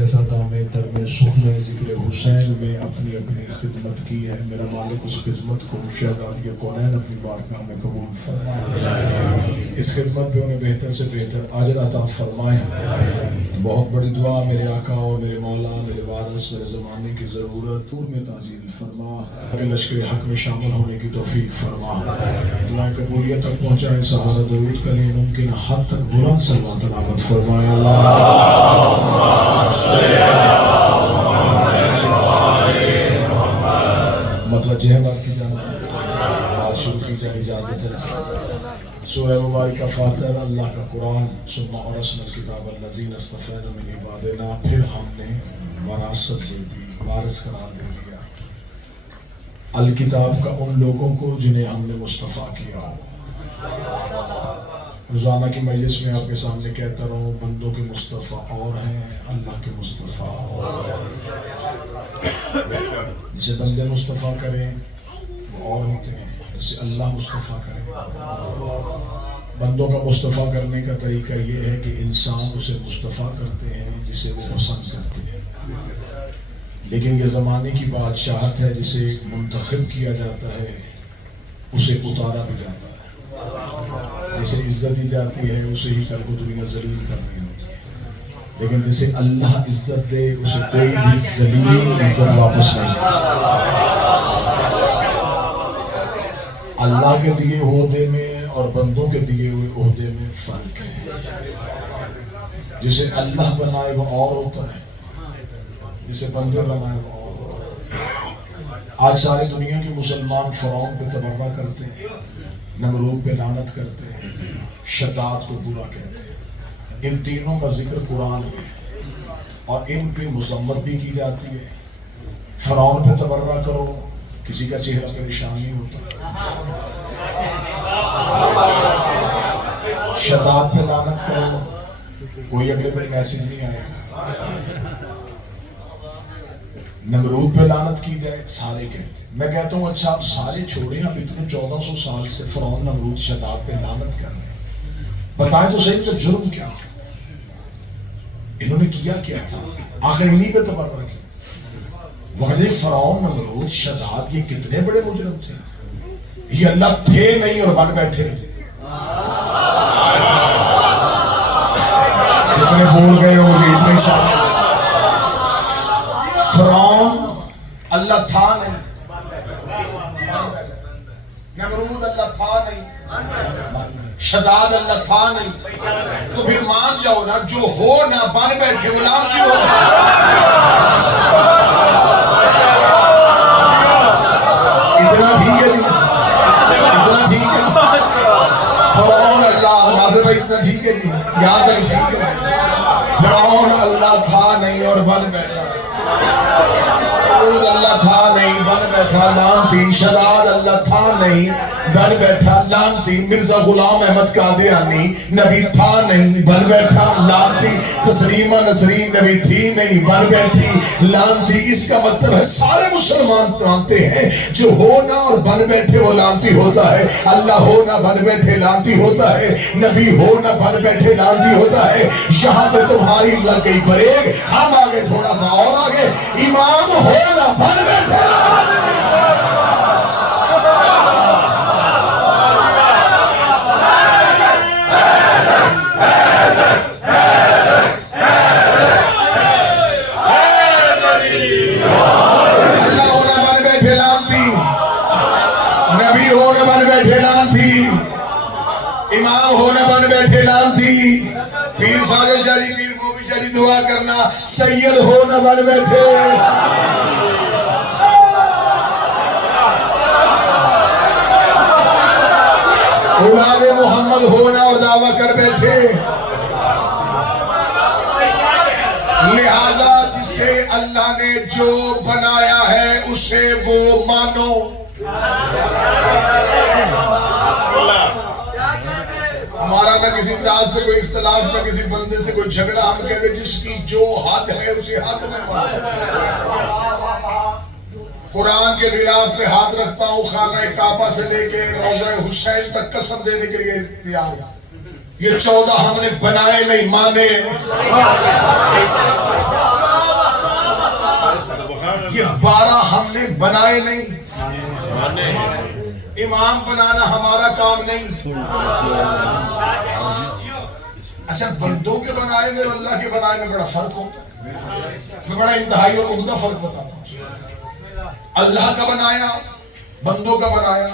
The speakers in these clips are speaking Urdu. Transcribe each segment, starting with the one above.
جیسا دام در میں سخن ذکر حسین میں اپنی اپنی خدمت کی ہے، میرا مالک اس خدمت کو شہزادی کونین اپنی بارگاہ میں قبول فرمائے، اس خدمت پہ انہیں بہتر سے بہتر اجر عطا فرمائے۔ بہت بڑی دعا میرے آقا اور میرے مولا، میرے وارث، میرے زمانے کی ضرورت دور میں تعجیل فرما، کہ لشکر حق میں شامل ہونے کی توفیق فرما، دعائیں قبولیت تک پہنچائے، سہارا درود کا لئے ممکن حد تک بلند سلوہ تلاوت فرمائے۔ متوجہ ہے بات کی جانب، بات شروع کی جائے، اجازت ہے۔ سورہ مبارکہ فاتر اللہ کا قرآن، ثم اورثنا الکتاب الذین اصطفینا من عبادنا، پھر ہم نے وراثت دے دی، وارث قرار دے دیا الکتاب کا ان لوگوں کو جنہیں ہم نے مصطفیٰ کیا ہو۔ روزانہ کی مجلس میں آپ کے سامنے کہتا رہوں، بندوں کے مصطفیٰ اور ہیں، اللہ کے مصطفیٰ اور ہیں۔ جسے بندے مصطفیٰ کریں وہ اور ہوتے ہیں، جسے اللہ مصطفیٰ کرے۔ بندوں کا مصطفیٰ کرنے کا طریقہ یہ ہے کہ انسان اسے مصطفیٰ کرتے ہیں جسے وہ پسند کرتے ہیں، لیکن یہ زمانے کی بادشاہت ہے، جسے منتخب کیا جاتا ہے اسے اتارا بھی جاتا ہے، جسے عزت دی جاتی ہے اسے ہی کل کو دنیا ذلیل کرنی ہوتی ہے، لیکن جسے اللہ عزت دے اسے کوئی بھی ذلیل عزت واپس نہیں دے سکتا۔ اللہ کے دیے عہدے میں اور بندوں کے دیے ہوئے عہدے میں فرق ہے۔ جسے اللہ بنائے وہ اور ہوتا ہے، جسے بندے بنائے وہ اور ہوتا ہے۔ آج ساری دنیا کے مسلمان فرعون پہ تبرہ کرتے ہیں، نمرود پہ لعنت کرتے ہیں، شداد کو برا کہتے ہیں۔ ان تینوں کا ذکر قرآن میں ہے اور ان کی مذمت بھی کی جاتی ہے۔ فرعون پہ تبرہ کرو، کسی کا چہرہ پریشان نہیں ہوتا۔ شداد پہ لعنت کرو، کوئی اگلے دن میسج نہیں آئے گا۔ نمرود پہ لعنت کی جائے، سارے کہتے ہیں۔ میں کہتا ہوں اچھا آپ سارے چھوڑیں، اب اتنے 1400 سال سے فرعون نمرود شداد پہ لعنت کر رہے ہیں، بتائیں تو صحیح تو جرم کیا تھا؟ انہوں نے کیا کیا تھا؟ آخر انہی پہ تبرہ کیا۔ وغیرہ فرعون، نمرود، شداد، یہ کتنے بڑے مجرم تھے، یہ اللہ تھے نہیں اور بن بیٹھے تھے۔ کتنے بول گئے ہو مجھے اتنے ساتھ۔ فرعون اللہ تھا نہیں، نمرود اللہ تھا نہیں، شداد اللہ تھا نہیں، تو پھر مان جاؤ نا، جو ہو نہ بن بیٹھے غلام کیوں ہوگا؟ اتنا ٹھیک ہے جی، اتنا ٹھیک ہے۔ فرعون اللہ، ناظر بھائی اتنا ٹھیک ہے جی، یہاں تک ٹھیک ہے۔ فرعون اللہ تھا نہیں اور بن بیٹھا، اللہ تھا نہیں بن بیٹھا لعنتی، شداد اللہ تھا نہیں بن بیٹھا لعنتی، مرزا غلام احمد قادیانی نبی تھا نہیں بن بیٹھا لعنتی، تسلیمہ نسرین نبی تھی نہیں بن بیٹھی لعنتی۔ اس کا مطلب ہے سارے مسلمان مانتے ہیں جو ہونا اور بن بیٹھے وہ لعنتی ہوتا ہے، اللہ ہونا بن بیٹھے لعنتی ہوتا ہے، نبی ہونا بن بیٹھے لعنتی ہوتا ہے۔ یہاں پہ تمہاری لگ گئی بریک، ہم آگے تھوڑا سا اور آگے، امام ہونا بن بیٹھے امام ہونے بن بیٹھے لعنتی، پیر ساجد شاہی، پیر گوبی شاہی دعا کرنا، سید ہونا بن بیٹھے۔ اولاد محمد ہونا اور دعویٰ کر بیٹھے۔ لہذا جسے اللہ نے جو بنایا ہے اسے وہ مانو۔ ہمارا نہ کسی ذات سے کوئی اختلاف، نہ کسی بندے سے کوئی جھگڑا، ہم کہتے جس کی جو حد ہے اسے حد میں مانو۔ قرآن کے غلاف میں ہاتھ رکھتا ہوں، خانہ کعبہ سے لے کے روضہ حسین تک قسم دینے کے لیے تیار ہوں، یہ 14 ہم نے بنائے نہیں مانے۔ رائے نہیں، امام بنانا ہمارا کام نہیں۔ اچھا بندوں کے بنائے میں اور اللہ کے بنائے میں بڑا فرق ہوتا ہے۔ میں بڑا انتہائی اور عمدہ فرق بتاتا ہوں۔ اللہ کا بنایا، بندوں کا بنایا۔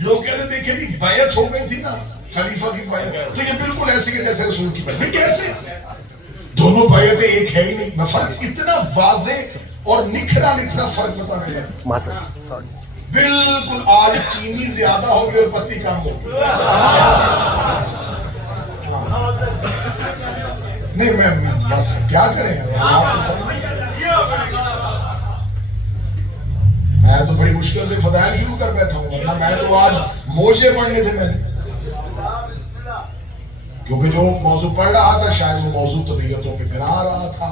لوگ کہتے دیکھیں جی بیعت ہو گئی تھی نا، خلیفہ کی بیعت، تو یہ بالکل ایسے کہ جیسے رسول کی بیعت۔ نہیں کیسے؟ دونوں بیعتیں ایک ہے ہی نہیں۔ میں فرق اتنا واضح اور نکھرا فرق بتانے لگا۔ بالکل آج چینی زیادہ ہوگی اور پتی کم ہوگی۔ نہیں میں بس کیا کریں، میں تو بڑی مشکل سے فضائل شروع کر بیٹھا ہوں، ورنہ میں تو آج موضوع پڑھنے تھے میں نے، کیونکہ جو موضوع پڑھ رہا تھا شاید وہ موضوع طبیعتوں پہ گرا رہا تھا،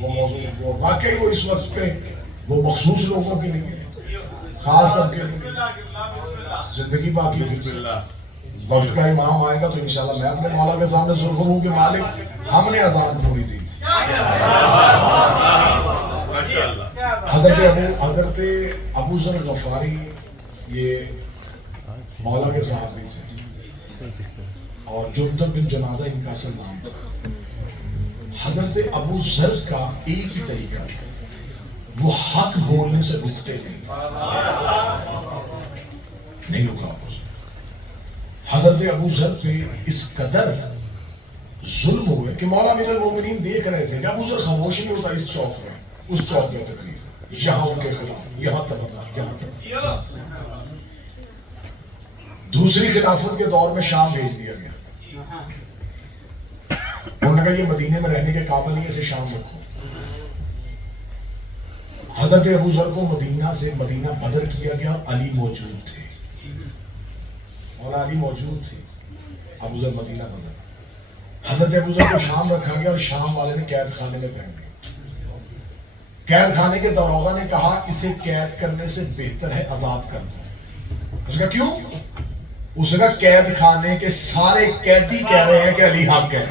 وہ موضوع وہ واقعی وہ اس وقت پہ وہ مخصوص لوگوں کے لیے، خاص طور کے لیے زندگی باقی پھر وقت کا امام آئے گا تو انشاءاللہ میں اپنے مولا کے سامنے ضرور ہوں کہ مالک ہم نے اذان پوری دی تھی۔ حضرت ابو ذر غفاری یہ مولا کے صحابی تھے، اور جندب بن جنادہ ان کا اصل نام تھا۔ حضرت ابو ذر کا ایک ہی طریقہ تھا، وہ حق بولنے سے رکتے نہیں رکا۔ حضرت ابو ذر پہ اس قدر ظلم ہوئے کہ مولا امیر المومنین دیکھ رہے تھے کہ ابو ذر خاموش نہیں ہوتا، اس چوک میں اس چوک میں تقریر، یہاں ان کے خلاف، یہاں تک یہاں تک۔ دوسری خلافت کے دور میں شام بھیج دیا گیا، انہوں نے کہا یہ مدینے میں رہنے کے قابل نہیں، اسے شام رکھو۔ حضرت ابو ذر کو مدینہ سے مدینہ بدر کیا گیا، علی موجود تھے، اور علی موجود تھے، ابو ذر مدینہ بدر۔ حضرت ابو ذر کو شام رکھا گیا اور شام والے نے قید خانے میں پھینک دیا۔ قید خانے کے داروغہ نے کہا اسے قید کرنے سے بہتر ہے آزاد کر دو۔ اس کا کیوں؟ اس کا قید خانے کے سارے قیدی کہہ رہے ہیں کہ علی حق ہے۔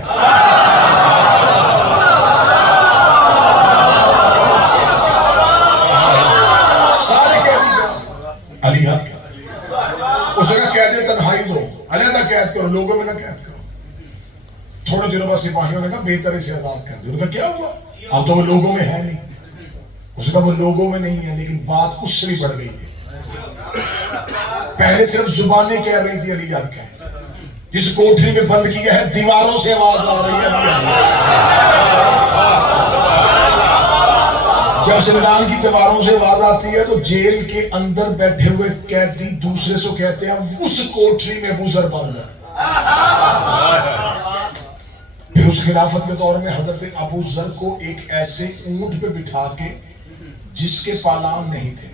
سارے قیدی علی حق ہے۔ اس کا قید تنہائی دو، علیحدہ قید کرو، لوگوں میں نہ قید کرو۔ تھوڑے دنوں بعد سپاہیوں نے کہا بہتر اسے آزاد کر دو۔ ان کا کیا ہوا؟ اب تو وہ لوگوں میں ہے نہیں۔ اس کا وہ لوگوں میں نہیں ہے، لیکن بات اس سے بھی بڑھ گئی ہے۔ پہلے صرف زبانیں کہہ رہی تھی علی حق ہے، جس کوٹری میں بند کیا ہے دیواروں سے آواز آ رہی ہے۔ جب زندان کی دیواروں سے آواز آتی ہے تو جیل کے اندر بیٹھے ہوئے قیدی دوسرے سے کہتے ہیں اس کوٹری میں ابو ذر بند ہے۔ پھر اس خلافت کے دور میں حضرت ابو ذر کو ایک ایسے اونٹ پہ بٹھا کے جس کے پالان نہیں تھے۔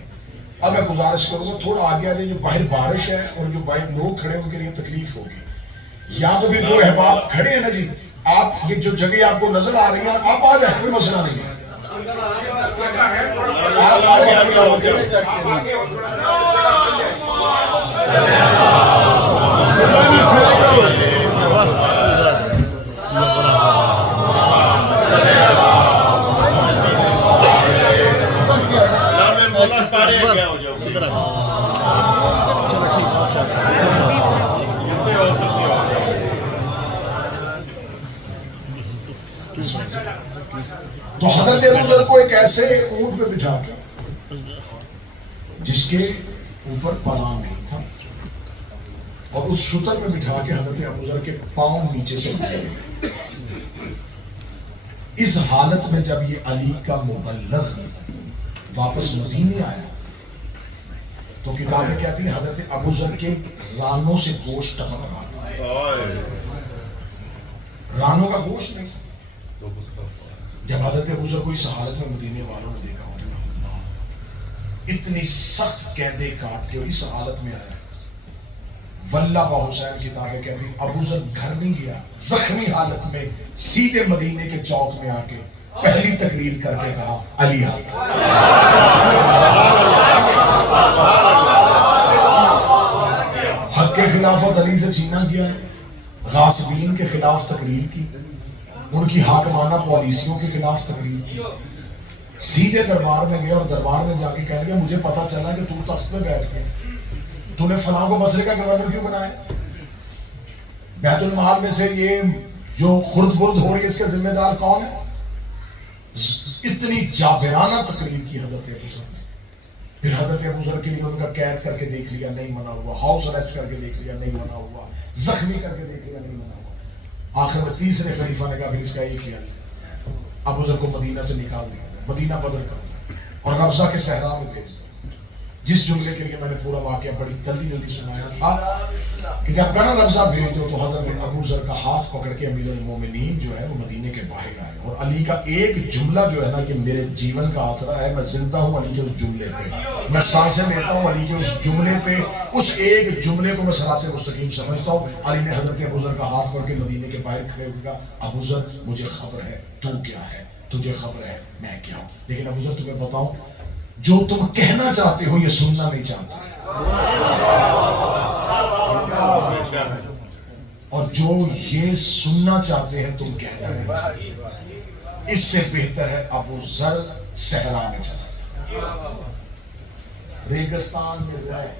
اب میں گزارش کروں گا تھوڑا آگے آگے، جو باہر بارش ہے اور جو باہر لوگ کھڑے ہیں ان کے لیے تکلیف ہوگی، یا تو پھر جو احباب کھڑے ہیں نا جی، آپ یہ جو جگہ آپ کو نظر آ رہی ہے آپ آ جائیں، کوئی مسئلہ نہیں ہے، آپ آگے تو حضرت ابو ذر کو ایک ایسے اونٹ پہ بٹھا کے جس کے اوپر پناہ نہیں تھا، اور اس شتر پہ بٹھا کے حضرت ابو ذر کے پاؤں نیچے سے اٹھائے گئے۔ اس حالت میں جب یہ علی کا مبلغ واپس مدینے آیا تو کتابیں کہتی ہیں حضرت ابو ذر کے رانوں سے گوشت ٹپک رہا تھا۔ رانوں کا گوشت نہیں۔ جب حضرت ابو ذر کو اس حالت میں مدینے والوں نے دیکھا اللہ اتنی سخت قیدیں کاٹ کے اور اس حالت میں آیا، واللہ با حسین کتابیں کہتی ہیں ابو ذر گھر نہیں گیا، زخمی حالت میں سیدھے مدینے کے چوک میں آ کے پہلی تقریر کر کے کہا علی حق۔ حق کے خلافت علی سے چھینا گیا ہے، غاصبین کے خلاف تقریر کی، ان کی حاکمانہ پالیسیوں کے خلاف تقریر کی، سیدھے دربار میں گئے اور دربار میں جا کے کہنے لگے مجھے پتا چلا کہ تو تخت پہ بیٹھ کے تو نے فلاں کو بصرے کا گورنر کیوں بنایا؟ بیت المال میں سے یہ جو خرد برد ہو رہی ہے اس کے ذمہ دار کون ہے؟ اتنی جابرانہ تقریر کی حضرت ابو ذر نے. پھر حضرت ابو ذر کے لیے ان کا قید کر کے دیکھ لیا نہیں منع ہوا, ہاؤس اریسٹ کر کے دیکھ لیا نہیں منع ہوا, زخمی کر کے دیکھ لیا نہیں منع ہوا. آخر میں تیسرے خلیفہ نے کہا پھر اس کا ایک کیا ابو ذر کو مدینہ سے نکال دیا, مدینہ بدر کر دیا اور ربضہ کے صحرا میں بھیج دیا. جس جملے کے لیے میں نے پورا واقعہ بڑی جلدی سنایا تھا کہ جب گنا ربضہ بھیج دو تو حضرت ابو ذر کا ہاتھ پکڑ کے امیر المومنین جو ہے وہ مدینے کے باہر آئے. اور علی کا ایک جملہ جو ہے نا کہ میرے جیون کا آسرا ہے, میں زندہ ہوں علی کے اس جملے پہ, میں سانسیں لیتا ہوں علی کے اس جملے پہ, اس ایک جملے کو میں صراط مستقیم سمجھتا ہوں. علی نے حضرت ابو ذر کا ہاتھ پکڑ کے مدینے کے باہر کھڑے ہوئے کہا ابو ذر مجھے خبر ہے تو کیا ہے, تجھے خبر ہے میں کیا ہوں, لیکن ابو ذر تمہیں بتاؤں جو تم کہنا چاہتے ہو یہ سننا نہیں چاہتے, اور جو یہ سننا چاہتے ہیں تم کہنا نہیں چاہتے. اس سے بہتر ہے ابو ذر صحرا میں چلا جائے, ریگستان میں رہے,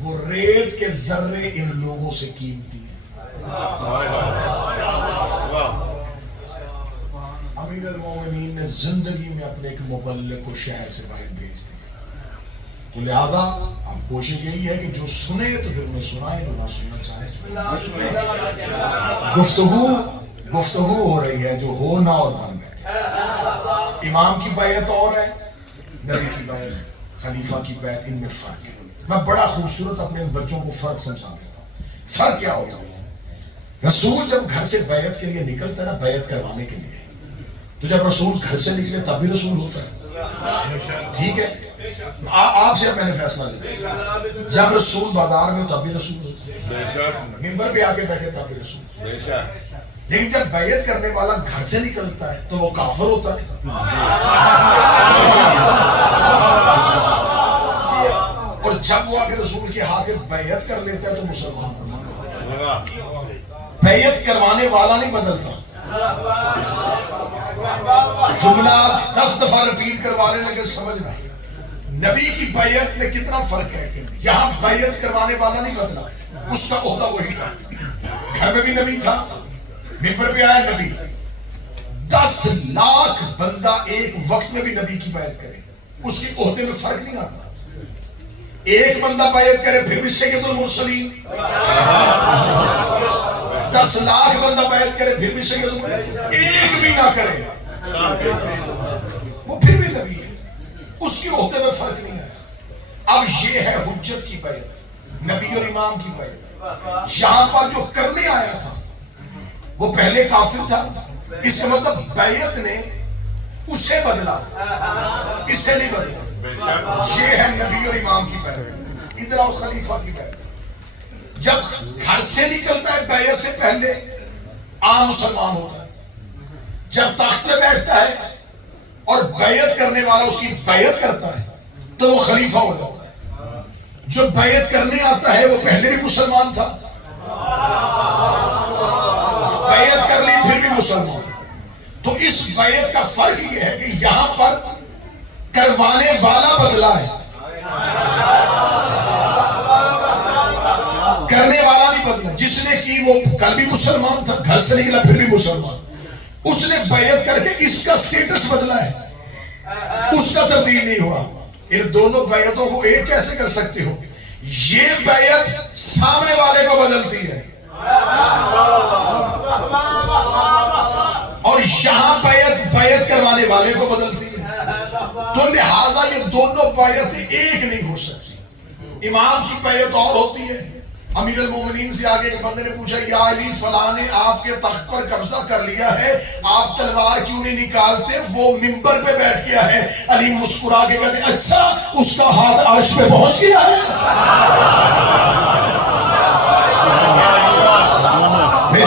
وہ ریت کے ذرے ان لوگوں سے قیمتی ہیں. امیر المومنین نے زندگی میں اپنے ایک مبلغ کو شہر سے باہر بھیج دیا, تو لہذا اب کوشش یہی ہے کہ جو سنے تو پھر انہیں سنائے, جو نہ سننا چاہے نہ سنے. گفتگو ہو رہی ہے جو ہو نہ اور بن بیٹھے. امام کی بیعت اور ہے, نبی کی بیعت, خلیفہ کی بیعت, ان میں فرق ہے. میں بڑا خوبصورت اپنے بچوں کو فرق سمجھا دیتا ہوں. فرق کیا ہوگا؟ رسول جب گھر سے بیعت کے لیے نکلتا ہے نا, بیعت کروانے کے لیے, تو جب رسول گھر سے نکلے تب بھی رسول ہوتا ہے. ٹھیک ہے, آپ سے میں نے فیصلہ لیا, جب رسول بازار میں تب بھی رسول ہوتا ہے, ممبر پہ آ کے بیٹھے تب بھی رسول. لیکن جب بیعت کرنے والا گھر سے نکلتا ہے تو وہ کافر ہوتا ہے. اور جب وہ آ کے رسول کے ہاتھ بیعت کر لیتا ہے تو مسلمان ہوتا ہے. بیعت کروانے والا نہیں بدلتا. جملہ 10 دفعہ رپیٹ کروا لیں لیکن سمجھ میں نبی کی بیعت میں کتنا فرق ہے. یہاں بیعت کروانے والا نہیں بدلا, اس کا عہدہ وہی تھا. گھر میں بھی نبی تھا, ممبر پہ آیا نبی. 10 لاکھ بندہ ایک وقت میں بھی نبی کی بیعت کرے, اس کے عہدے میں فرق نہیں آتا. ایک بندہ بیعت کرے پھر بھی سید المرسلین, 10 لاکھ بندہ بیعت کرے پھر بھی سید المرسلین, ایک بھی نہ کرے وہ پھر بھی نبی ہے, اس کے عہدے میں فرق نہیں آیا. اب یہ ہے حجت کی بیعت, نبی اور امام کی بیعت. یہاں پر جو کرنے آیا تھا وہ پہلے کافر تھا, اس کا مطلب بیعت نے اسے بدلا, اس سے نہیں بدلا. یہ ہے نبی اور امام کی بیعت. ادھر آؤ خلیفہ کی بیعت. جب گھر سے نکلتا ہے بیعت سے پہلے عام مسلمان ہوتا ہے. جب تخت پہ بیٹھتا ہے اور بیعت کرنے والا اس کی بیعت کرتا ہے تو وہ خلیفہ ہو جاتا ہے. جو بیعت کرنے آتا ہے وہ پہلے بھی مسلمان تھا, بیعت کر لی پھر بھی مسلمان. تو اس بیعت کا فرق یہ ہے کہ یہاں پر کروانے والا بدلا ہے, کرنے والا نہیں بدلا. جس نے کی وہ کل بھی مسلمان تھا, گھر سے نکلا پھر بھی مسلمان. اس نے بیعت کر کے اس کا سٹیٹس بدلا ہے, اس کا تبدیل نہیں ہوا. ان دونوں بیعتوں کو ایک کیسے کر سکتے ہو؟ یہ بیعت سامنے والے کو بدلتی ہے اور یہاں بیعت کروانے والے کو بدلتی ہے. تو لہذا یہ دونوں بیعتیں ایک نہیں ہو سکتی. امام کی بیعت اور ہوتی ہے. امیر المومنین سے آگے ایک بندے نے پوچھا یا علی فلاں نے آپ کے تخت پر قبضہ کر لیا ہے, آپ تلوار کیوں نہیں نکالتے؟ وہ ممبر پہ بیٹھ گیا ہے. علی مسکرا کے کہتے اچھا اس کا ہاتھ عرش پہ پہنچ گیا ہے.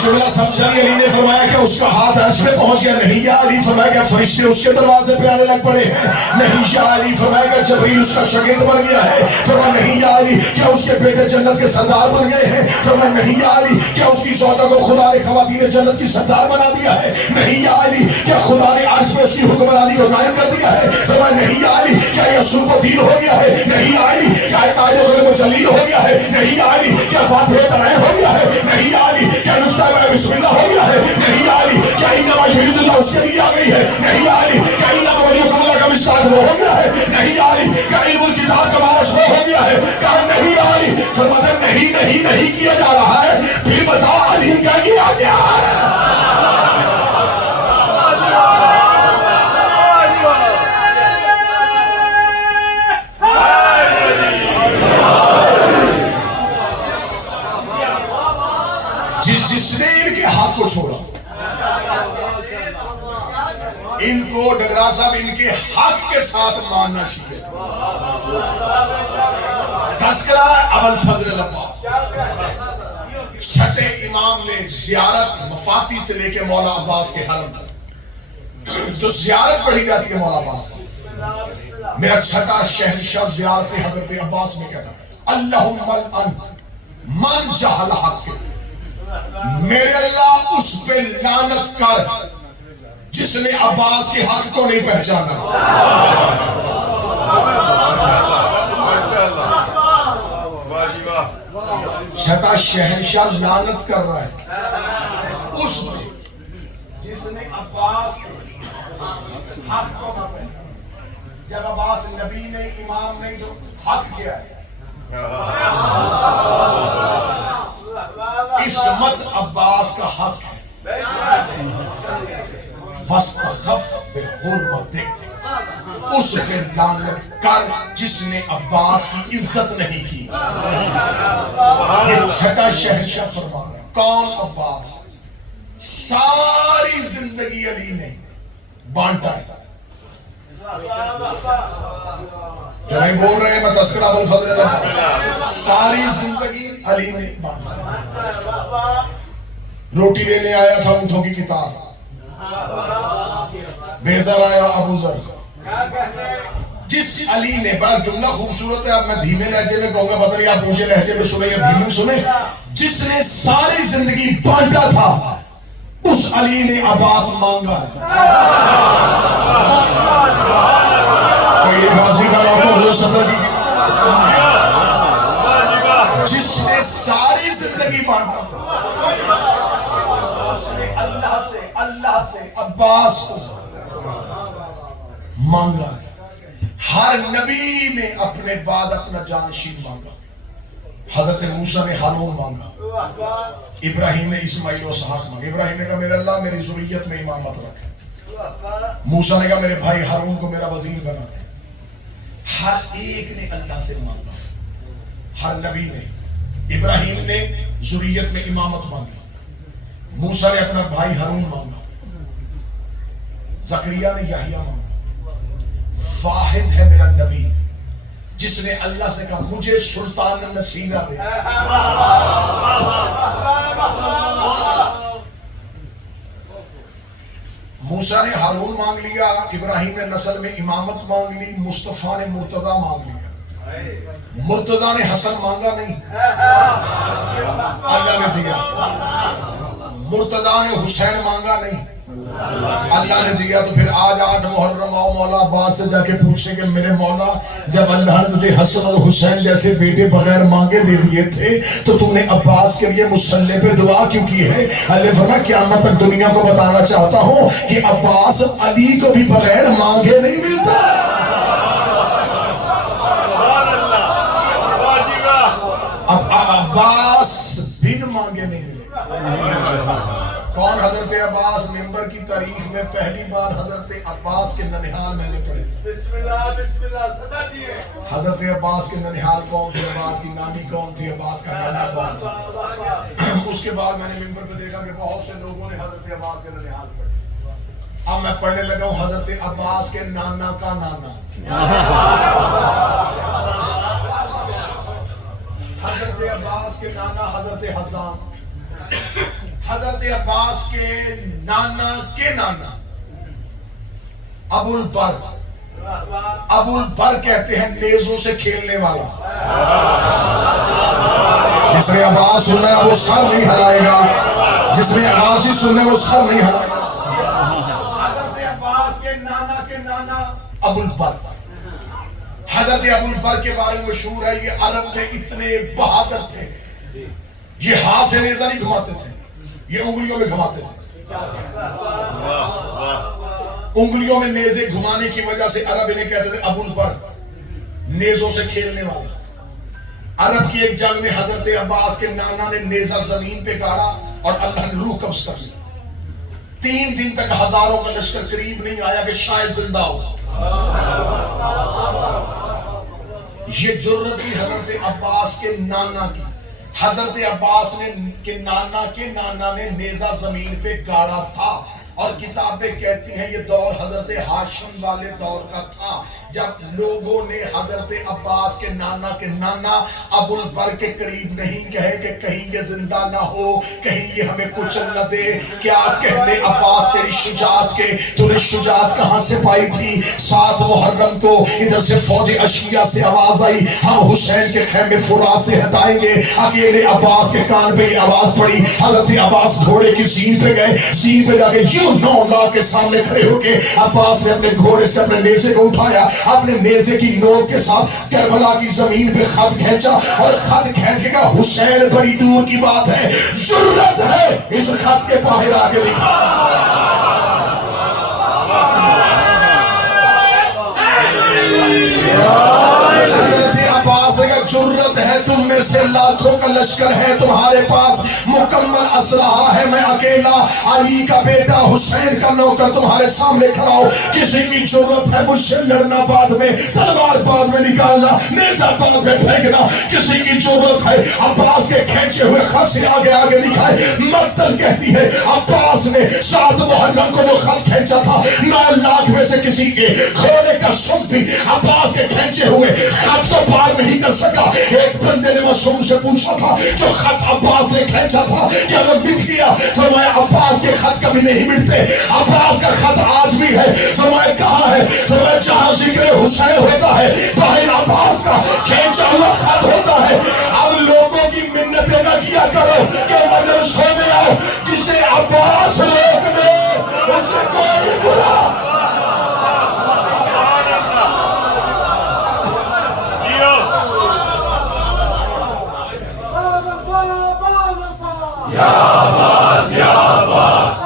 جملہ سمجھا نہیں؟ علی نے فرمایا کہ اس کا ہاتھ عرش پہ پہنچ گیا؟ نہیں یا علی فرمایا کہ فرشتے اس کے دروازے پہ آنے لگ پڑے ہیں؟ نہیں یا علی فرمایا کہ جبریل اس کا شاگرد بن گیا ہے؟ فرمایا نہیں یا علی کیا اس کے بیٹے جنت کے سردار بن گئے ہیں؟ فرمایا نہیں یا علی کیا اس کی زوجہ کو خدا نے خواتین جنت کی سردار بنا دیا ہے؟ نہیں یا علی کیا خدا نے عرش پہ اس کی حکمرانی کو قائم کر دیا ہے؟ فرمایا نہیں یا علی کیا یسوع کو دین ہو گیا ہے؟ نہیں یا علی کیا قائد المجلین ہو گیا ہے؟ نہیں یا علی کیا فاتح درائن ہو گیا ہے؟ نہیں یا علی کیا نقطہ بسم اللہ ہو گیا ہے؟ نہیں یا علی کیا انما یرید اللہ اس کے لیے آ گئی ہے؟ نہیں یا علی کیا انما ولیکم اللہ کا مصداق وہ ہو گیا ہے؟ نہیں یا علی کیا علم الکتاب کا وارث وہ ہو گیا ہے؟ کہا نہیں یا علی۔ فرماتے نہیں نہیں نہیں کیا جا رہا ہے، پھر بتا علی کا کیا کیا ہے؟ جس نے ان کے ہاتھ کو چھوڑا، ان کو ڈگرا صاحب ان کے حق کے ساتھ ماننا چاہیے۔ تذکرہ ابوالفضل عباس، چھٹے امام نے زیارت مفاتی سے لے کے مولا عباس کے حرم تک جو زیارت پڑھی جاتی ہے مولا عباس کی، میرا چھٹا شہنشاہ زیارت حضرت عباس میں کہتا اللہم الان من جہل حق، میرے اللہ اس پہ لعنت کر جس نے عباس کے حق کو نہیں پہچانا۔ چھٹا شہنشاہ لعنت کر رہا ہے اس جس نے عباس کے حق کو نہ پہچانا۔ جب عباس نبی نہیں، امام نہیں، جو حق کیا ہے عصمت عباس کا حق ہے۔ فاستخف بحرمتک، اس پہ لعنت کر جس نے عباس کی عزت نہیں کی۔ یہ چھٹا شہنشاہ فرما رہا ہے۔ کون عباس؟ ساری زندگی علی نے بانٹا ہے۔ جو نہیں بول رہے میں تذکرہ ابوالفضل عباس، ساری زندگی علی نے بانٹا۔ روٹی لینے آیا تھا اونٹوں کی کتاب، بیزر آیا ابو ذر۔ جس علی نے، بڑا جملہ خوبصورت ہے، اب میں دھیمے لہجے میں کہوں گا، پتہ نہیں آپ اونچے لہجے میں سنیں یا دھیمے میں سنیں، جس نے ساری زندگی بانٹا تھا اس علی نے عباس مانگا۔ کوئی غازی کا نوکر ہو صدر کی، جس نے ساری زندگی بانٹا تھا اس نے اللہ سے عباس کو مانگا۔ ہر نبی نے اپنے بعد اپنا جانشین مانگا۔ حضرت موسیٰ نے ہارون مانگا، ابراہیم نے اسماعیل و اسحاق مانگا۔ ابراہیم نے کہا میرے اللہ میری ذریت میں امامت رکھ۔ موسیٰ نے کہا میرے بھائی ہارون کو میرا وزیر بنا دے۔ ہر ایک نے اللہ سے مانگا، ہر نبی نے۔ ابراہیم نے ذریت میں امامت مانگی، موسیٰ نے اپنا بھائی ہارون مانگا، زکریا نے یحییٰ مانگا۔ واحد ہے میرا نبی جس نے اللہ سے کہا مجھے سلطان نصیرہ دے۔ موسیٰ نے ہارون مانگ لیا، ابراہیم نے نسل میں امامت مانگ لی، مصطفیٰ نے مرتضیٰ مانگ لیا۔ مرتضیٰ نے حسن مانگا نہیں، اللہ نے دیا۔ مرتضیٰ نے حسین مانگا نہیں، اللہ نے دیا۔ تو پھر آج 8 محرم آؤ مولا عباس سے جا کے پوچھیں کہ میرے مولا جب اللہ نے تجھے حسن اور حسین جیسے بیٹے بغیر مانگے دے دیے تھے تو تم نے عباس کے لیے مصلی پہ دعا کیوں کی ہے؟ اللہ نے فرمایا قیامت تک دنیا کو بتانا چاہتا ہوں کہ عباس علی کو بھی بغیر مانگے نہیں ملتا۔ اب عباس بن مانگے نہیں ملے۔ کون حضرت عباس؟ ممبر کی تاریخ میں پہلی بار حضرت عباس کے ننہال میں نے پڑھے۔ بسم اللہ صدا دیئے۔ حضرت عباس کے ننہال کون تھے، عباس کی نانی کون تھی، عباس کا نانا کون تھا۔ اس کے بعد میں نے ممبر پہ دیکھا کہ بہت سے لوگوں نے حضرت عباس کے ننہال پڑھے۔ اب میں پڑھنے لگا ہوں حضرت عباس کے نانا کا نانا، حضرت عباس کے نانا حضرت حزام، حضرت عباس کے نانا ابو البر، ابو البر کہتے ہیں نیزوں سے کھیلنے والا. جس نے آواز سننا ہے وہ سر نہیں ہلائے گا، جس نے آواز ہی سننا ہے وہ سر نہیں ہلائے گا. حضرت عباس کے نانا ابو البر. حضرت ابو البر کے بارے میں مشہور ہے یہ عرب میں اتنے بہادر تھے، یہ ہاتھ سے نیزہ نہیں گھماتے تھے، یہ انگلیوں میں گھماتے تھے. انگلیوں میں نیزے گھمانے کی وجہ سے عرب انہیں کہتے تھے ابو البر، نیزوں سے کھیلنے والا. عرب کی ایک جنگ میں حضرت عباس کے نانا نے نیزہ زمین پہ گاڑا اور اللہ نے روح قبض کر لی. 3 دن تک ہزاروں کا لشکر قریب نہیں آیا کہ شاید زندہ ہو. یہ جرت تھی حضرت عباس کے نانا کی. حضرت عباس کے نانا نے نیزہ زمین پہ گاڑا تھا، اور کتابیں کہتی ہیں یہ دور حضرت ہاشم والے دور کا تھا، جب لوگوں نے حضرت عباس کے نانا ابو البر کے قریب نہیں کہے کہ کہیں یہ زندہ نہ ہو، کہیں یہ ہمیں کچل نہ دے. کیا کہنے عباس تیری شجاعت کے، تو نے شجاعت کہاں سے پائی تھی؟ 7 محرم کو ادھر سے فوج اشیاء سے آواز آئی ہم حسین کے خیمے فرات سے ہٹائیں گے. اکیلے عباس کے کان پہ یہ آواز پڑی. حضرت عباس گھوڑے کی سین پہ گئے، سین پہ جا کے یوں 9 لاکھ کے سامنے کھڑے ہو کے عباس نے اپنے گھوڑے سے اپنے نیزے کو اٹھایا، اپنے نیزے کی نوک کے ساتھ کربلا کی زمین پہ خط کھینچا اور خط کھینچ کے کہا حسین بڑی دور کی بات ہے، جرت ہے اس خط کے باہر آگے لکھا. حضرت عباس کا جرت ہے تم میں سے لاکھوں کا لشکر ہے تمہارے پاس، مکمل اسلحہ ہے، میں اکیلا علی کا بیٹا حسین کا نوکر تمہارے سامنے کھڑا ہوں. کسی کی جرت ہے مجھ سے لڑنا، بعد میں تلوار بعد میں نکالنا، نیزہ بعد میں پھینکنا. کسی کی جرت ہے عباس کے کھینچے ہوئے خط سے آگے دکھائے. مقتل کہتی ہے عباس نے 7 محرم کو وہ خط کھینچا تھا، 9 لاکھ میں سے کسی کے گھوڑے کا سم بھی عباس کے کھینچے ہوئے خط کو پار نہیں کر سکا. ایک بندے نے معصوم سے پوچھا تھا جو خط عباس نے کھینچا تھا کیا وہ مٹ گیا؟ فرمایا عباس کے خط کبھی نہیں مٹتے، عباس کا خط آج بھی ہے. فرمایا کہاں ہے؟ فرمایا جہاں ذکر حسین ہوتا ہے باہر عباس کا کھینچا ہوا خط ہوتا ہے. اب لوگوں کی منتیں نہ کیا کرو کہ مدرسوں میں آؤ، جسے عباس روک دے اس نے کوئی بلا. یا عباس یا عباس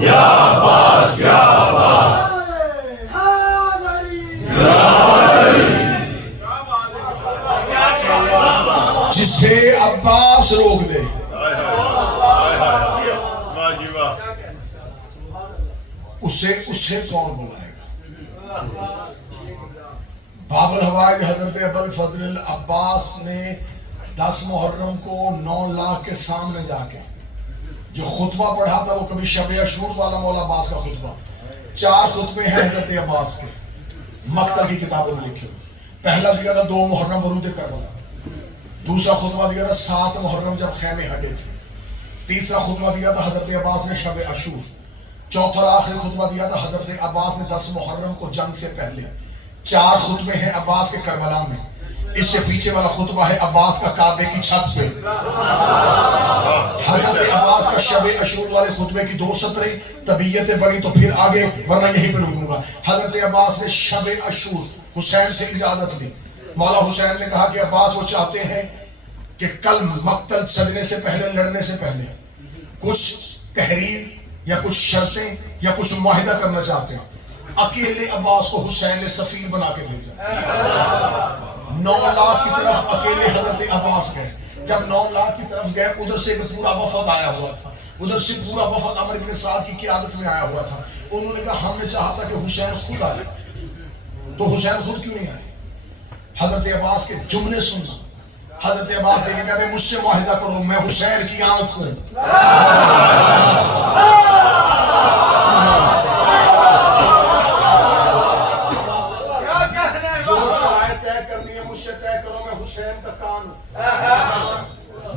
یا عباس یا عباس جسے عباس روک دے اسے کون بلائے گا؟ باب الحوائج حضرت ابو الفضل العباس نے 10 محرم کو 9 لاکھ کے سامنے جا کے جو خطبہ پڑھا تھا وہ کبھی شب عاشور والا مولا عباس کا خطبہ. 4 خطبے ہیں حضرت عباس کے مقتل کی کتابوں میں لکھے ہوئے. پہلا دیا تھا 2 محرم ورود کربلا، دوسرا خطبہ دیا تھا 7 محرم جب خیمے ہٹے تھے، تیسرا خطبہ دیا تھا حضرت عباس نے شب عاشور، چوتھا اور آخری خطبہ دیا تھا حضرت عباس نے 10 محرم کو جنگ سے پہلے. 4 خطبے ہیں عباس کے کربلا میں. اس سے پیچھے والا خطبہ ہے عباس کا کعبے کی چھت پہ. حضرت عباس کا شب عاشور والے خطبے کی 2 سطریں، طبیعتیں بڑی تو پھر آگے ورنہ یہیں پہ رکوں گا. حضرت عباس نے شب عاشور حسین سے اجازت لی. مولا حسین نے کہا کہ عباس وہ چاہتے ہیں کہ کل مقتل سجنے سے پہلے، لڑنے سے پہلے کچھ تحریر یا کچھ شرطیں یا کچھ معاہدہ کرنا چاہتے ہیں. اکیلے عباس کو حسین نے سفیر بنا کے بھیجا. 9 لاکھ کی طرف اکیلے حضرت عباس گئے. جب 9 لاکھ کی طرف گئے ادھر سے پورا وفد آیا ہوا تھا، ادھر سے پورا وفد عمر بن سعد کی قیادت میں آیا ہوا تھا. انہوں نے کہا ہم نے چاہا تھا کہ حسین خود آئے، تو حسین خود کیوں نہیں آئے؟ حضرت عباس کے جملے سننا. حضرت عباس دیکھ کے کہتے ہیں مجھ سے معاہدہ کرو، میں حسین کی آنکھ ہوں.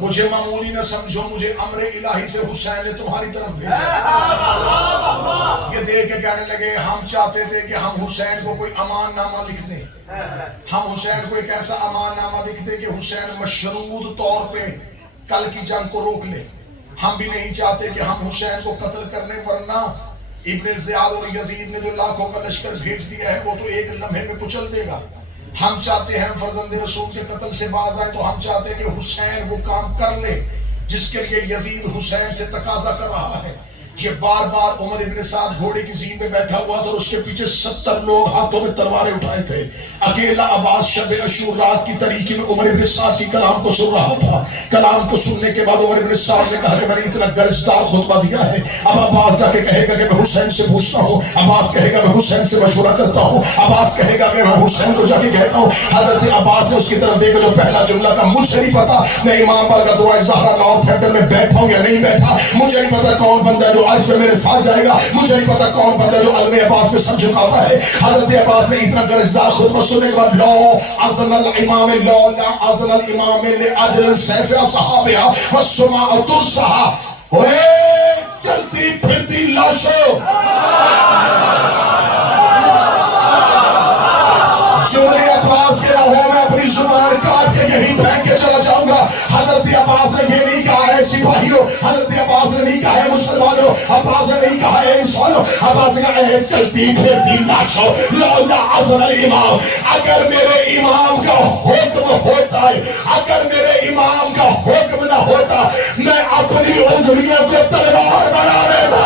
مجھے معمولی نہ سمجھو، مجھے امر الہی سے حسین نے تمہاری طرف بھیجا۔ یہ دیکھ کے کہنے لگے ہم چاہتے تھے کہ ہم حسین کو کوئی امان نامہ لکھ دیں، ہم حسین کو ایک ایسا امان نامہ لکھ دیں کہ حسین مشروط طور پہ کل کی جنگ کو روک لے۔ ہم بھی نہیں چاہتے کہ ہم حسین کو قتل کرنے، ورنہ ابن زیاد اور یزید نے جو لاکھوں کا لشکر بھیج دیا ہے وہ تو ایک لمحے میں کچل دے گا۔ ہم چاہتے ہیں فرزند رسول کے قتل سے باز آئے، تو ہم چاہتے ہیں کہ حسین وہ کام کر لے جس کے لیے یزید حسین سے تقاضا کر رہا ہے۔ یہ بار بار عمر ابن سعد گھوڑے کی زین میں بیٹھا ہوا تھا اور اس کے پیچھے 70 لوگ ہاتھوں میں تلواریں اٹھائے تھے۔ اکیلا عباس شب عاشور رات کی تاریکی میں عمر ابن سعد کی کلام کو سن رہا تھا۔ کلام کو سننے کے بعد عمر ابن سعد نے کہا کہ میں نے اتنا گرجدار خطبہ دیا ہے، اب عباس جا کے کہے گا کہ میں حسین سے پوچھتا ہوں، عباس کہے گا میں حسین سے مشورہ کرتا ہوں، عباس کہے گا کہ میں حسین کو جا کے کہتا ہوں۔ حضرت عباس نے اس کی طرف دیکھا جو پہلا جملہ تھا، مجھے نہیں پتا میں امام بارگاہ دعائے زہرا نارتھ تھیٹر میں بیٹھا ہوں یا نہیں بیٹھا، مجھے نہیں پتا کون بندہ جو آج پہ میرے ساتھ جائے گا، مجھے نہیں پتا کون بندہ جو علم عباس میں سب جھکاتا ہے۔ حضرت عباس نے اتنا گرجدار خطبہ سننے کے بعد لا اذن الامام لا اذن الامام لاجل السیف اصحابها والسماء ترسها، اوے چلتی پھرتی لاشوں، جملے عباس کے رہو میں اپنی زبان کاٹ کے یہی پھینک کے چلا جاؤں گا۔ حضرت عباس نے یہ نہیں کہا ہے سپاہیوں، حضرت عباس نے نہیں کہا ہے مسلمانوں، عباس نے نہیں کہا ہے انسانوں، عباس نے کہا ہے چلتی پھرتی لاشوں، لولا اذن الامام، اگر میرے امام کا حکم ہوتا ہے، اگر میرے امام کا حکم نہ ہوتا میں اپنی انگلیوں کو تلوار بنا لیتا۔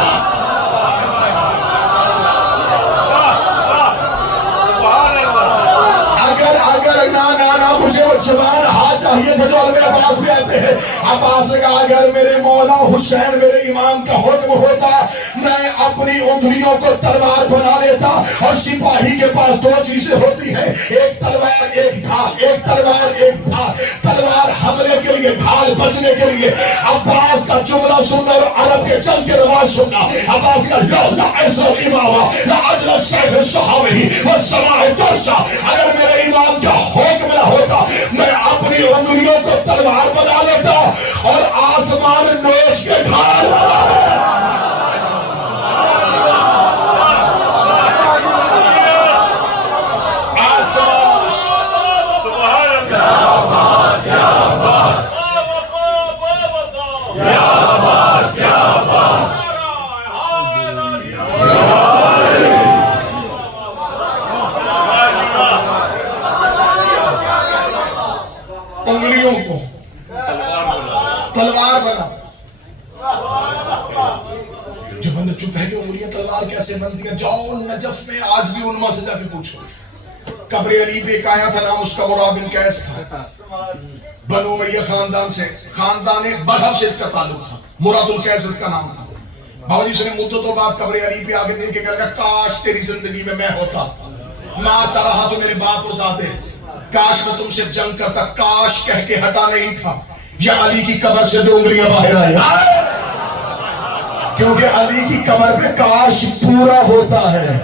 اگر مجھے وہ جوان ہاتھ چاہیے تھے جو علم عباس بھی آتے ہیں۔ عباس نے کہا اگر میرے مولا حسین میرے امام کا حکم ہوتا میں اپنی انگلیوں کو تلوار بنا لیتا۔ اور سپاہی کے پاس دو چیزیں ہوتی ہیں، ایک تلوار ایک ڈھال، ایک تلوار ایک ڈھال، تلوار حملے کے لیے، ڈھال بچنے کے لیے۔ عباس کا جملہ سننا اور عرب کے جنگ کے رواج سننا، عباس کا لولا اذن الامام لاجل السیف اصحابه والسماء ترسها، اگر میرے امام کا حکم نہ ہوتا میں اپنی انگلیوں کو تلوار بنا لیتا اور آسمان نوچ کے ڈھال بنا لیتا۔ انگلیوں کو تلوار بنا۔ جو بندہ چپ ہے کہ انگلیاں تلوار کیسے بنتی ہیں، جاؤ نجف میں آج بھی علماء سے جا کے پوچھو۔ قبر علی پہ ایک آیا تھا، نام اس کا مراد بن قیس تھا، بنو امیہ خاندان سے، خاندان مذہب سے اس کا تعلق تھا، مراد القیس اس کا نام تھا۔ بابا جی سے نے مدتوں بعد قبر علی پہ آگے دیکھ کے کہا کاش تیری زندگی میں ہوتا، میں آتا رہا تو میرے باپ اور دادے، کاش میں تم سے جنگ کرتا، کاش کہہ کے ہٹا نہیں تھا، یا علی کی قبر سے دو انگلیاں باہر آئی، کیونکہ علی کی قبر پہ کاش پورا ہوتا ہے۔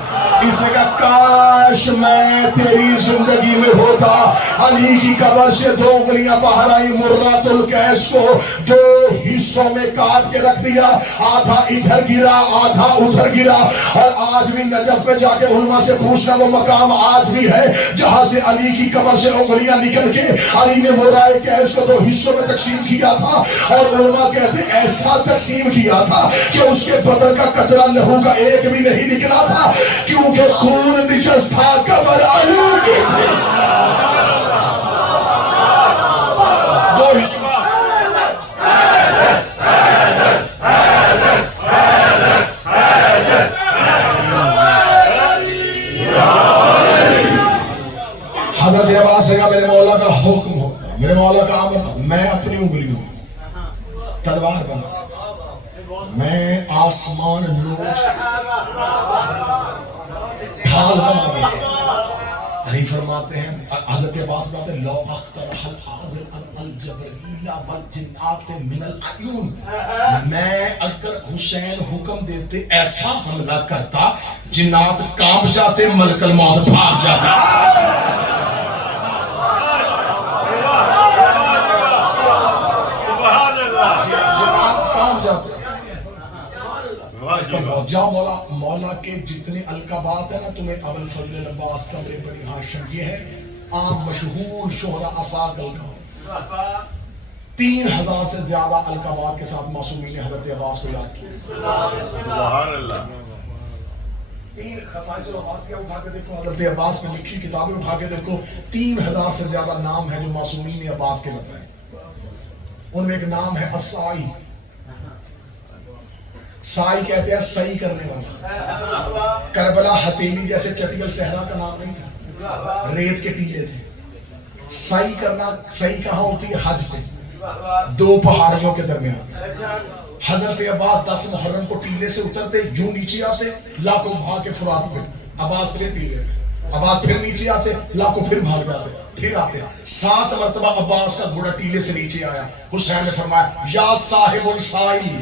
اس نے کہا کاش میں تیری زندگی میں ہوتا۔ علی کی قبر سے دو انگلیاں باہر آئی، مرات القیس کو دو حصوں میں کاٹ کے رکھ دیا، آدھا ادھر گرا آدھا ادھر گرا۔ اور آج بھی نجف میں جا کے علماء سے پوچھنا، وہ مقام آج بھی ہے جہاں سے علی کی قبر سے انگلیاں نکل کے علی نے مرائے قیس کو دو حصوں میں تقسیم کیا تھا۔ اور علماء کہتے ایسا تقسیم کیا تھا کہ اس کے بدن کا قطرہ لہو کا ایک بھی نہیں نکلا تھا، کیونکہ خون نجس تھا، قبر علی کی تھی۔ دو حصوں حضرت عباس ہے میرے مولا کا حکم ہوتا، میرے مولا کا امر، میں اپنی انگلیوں تلوار بنا، میں آسمان نوچ ڈھال بنا دیتا۔ علی فرماتے ہیں، حضرت عباس بات ہے، لو اخترح الحاضر الجبریل والجنات من العیون، میں اگر حسین حکم دیتے ایسا حملہ کرتا جنات کانپ جاتے، ملک الموت بھاگ جاتا۔ اب جاؤ مولا کے جتنے القابات ہیں نا تمہیں، ابو الفضل عباس، قمر بنی ہاشم، یہ ہے عام مشہور شہرا آفاق القاب. 3000 سے زیادہ القابات کے ساتھ معصومین نے حضرت عباس کو یاد کیا. سبحان اللہ. 3 خصائص العباس کا اٹھا کے دیکھو، حضرت عباس میں لکھی کتابیں اٹھا کے دیکھو، 3000 سے زیادہ نام ہے جو معصومین عباس کے بتائے. ان میں ایک نام ہے السائی. سائی کہتے ہیں صحیح کرنے والا. کربلا ہتھیلی جیسے چٹیل صحرا کا نام نہیں تھا، ریت کے ٹیلے تھے. صحیح کرنا، صحیح کہاں ہوتی ہے؟ حج پہ، 2 پہاڑیوں کے درمیان. حضرت عباس 10 محرم کو ٹیلے سے اترتے، یوں نیچے آتے، لاکھوں بھاگ کے فرات پہ، عباس پھر ٹیلے پہ، عباس پھر نیچے آتے، لاکھوں پھر بھاگ جاتے، پھر آتے. 7 مرتبہ عباس کا گھوڑا ٹیلے سے نیچے آیا. حسین نے فرمایا یا صاحب السائی،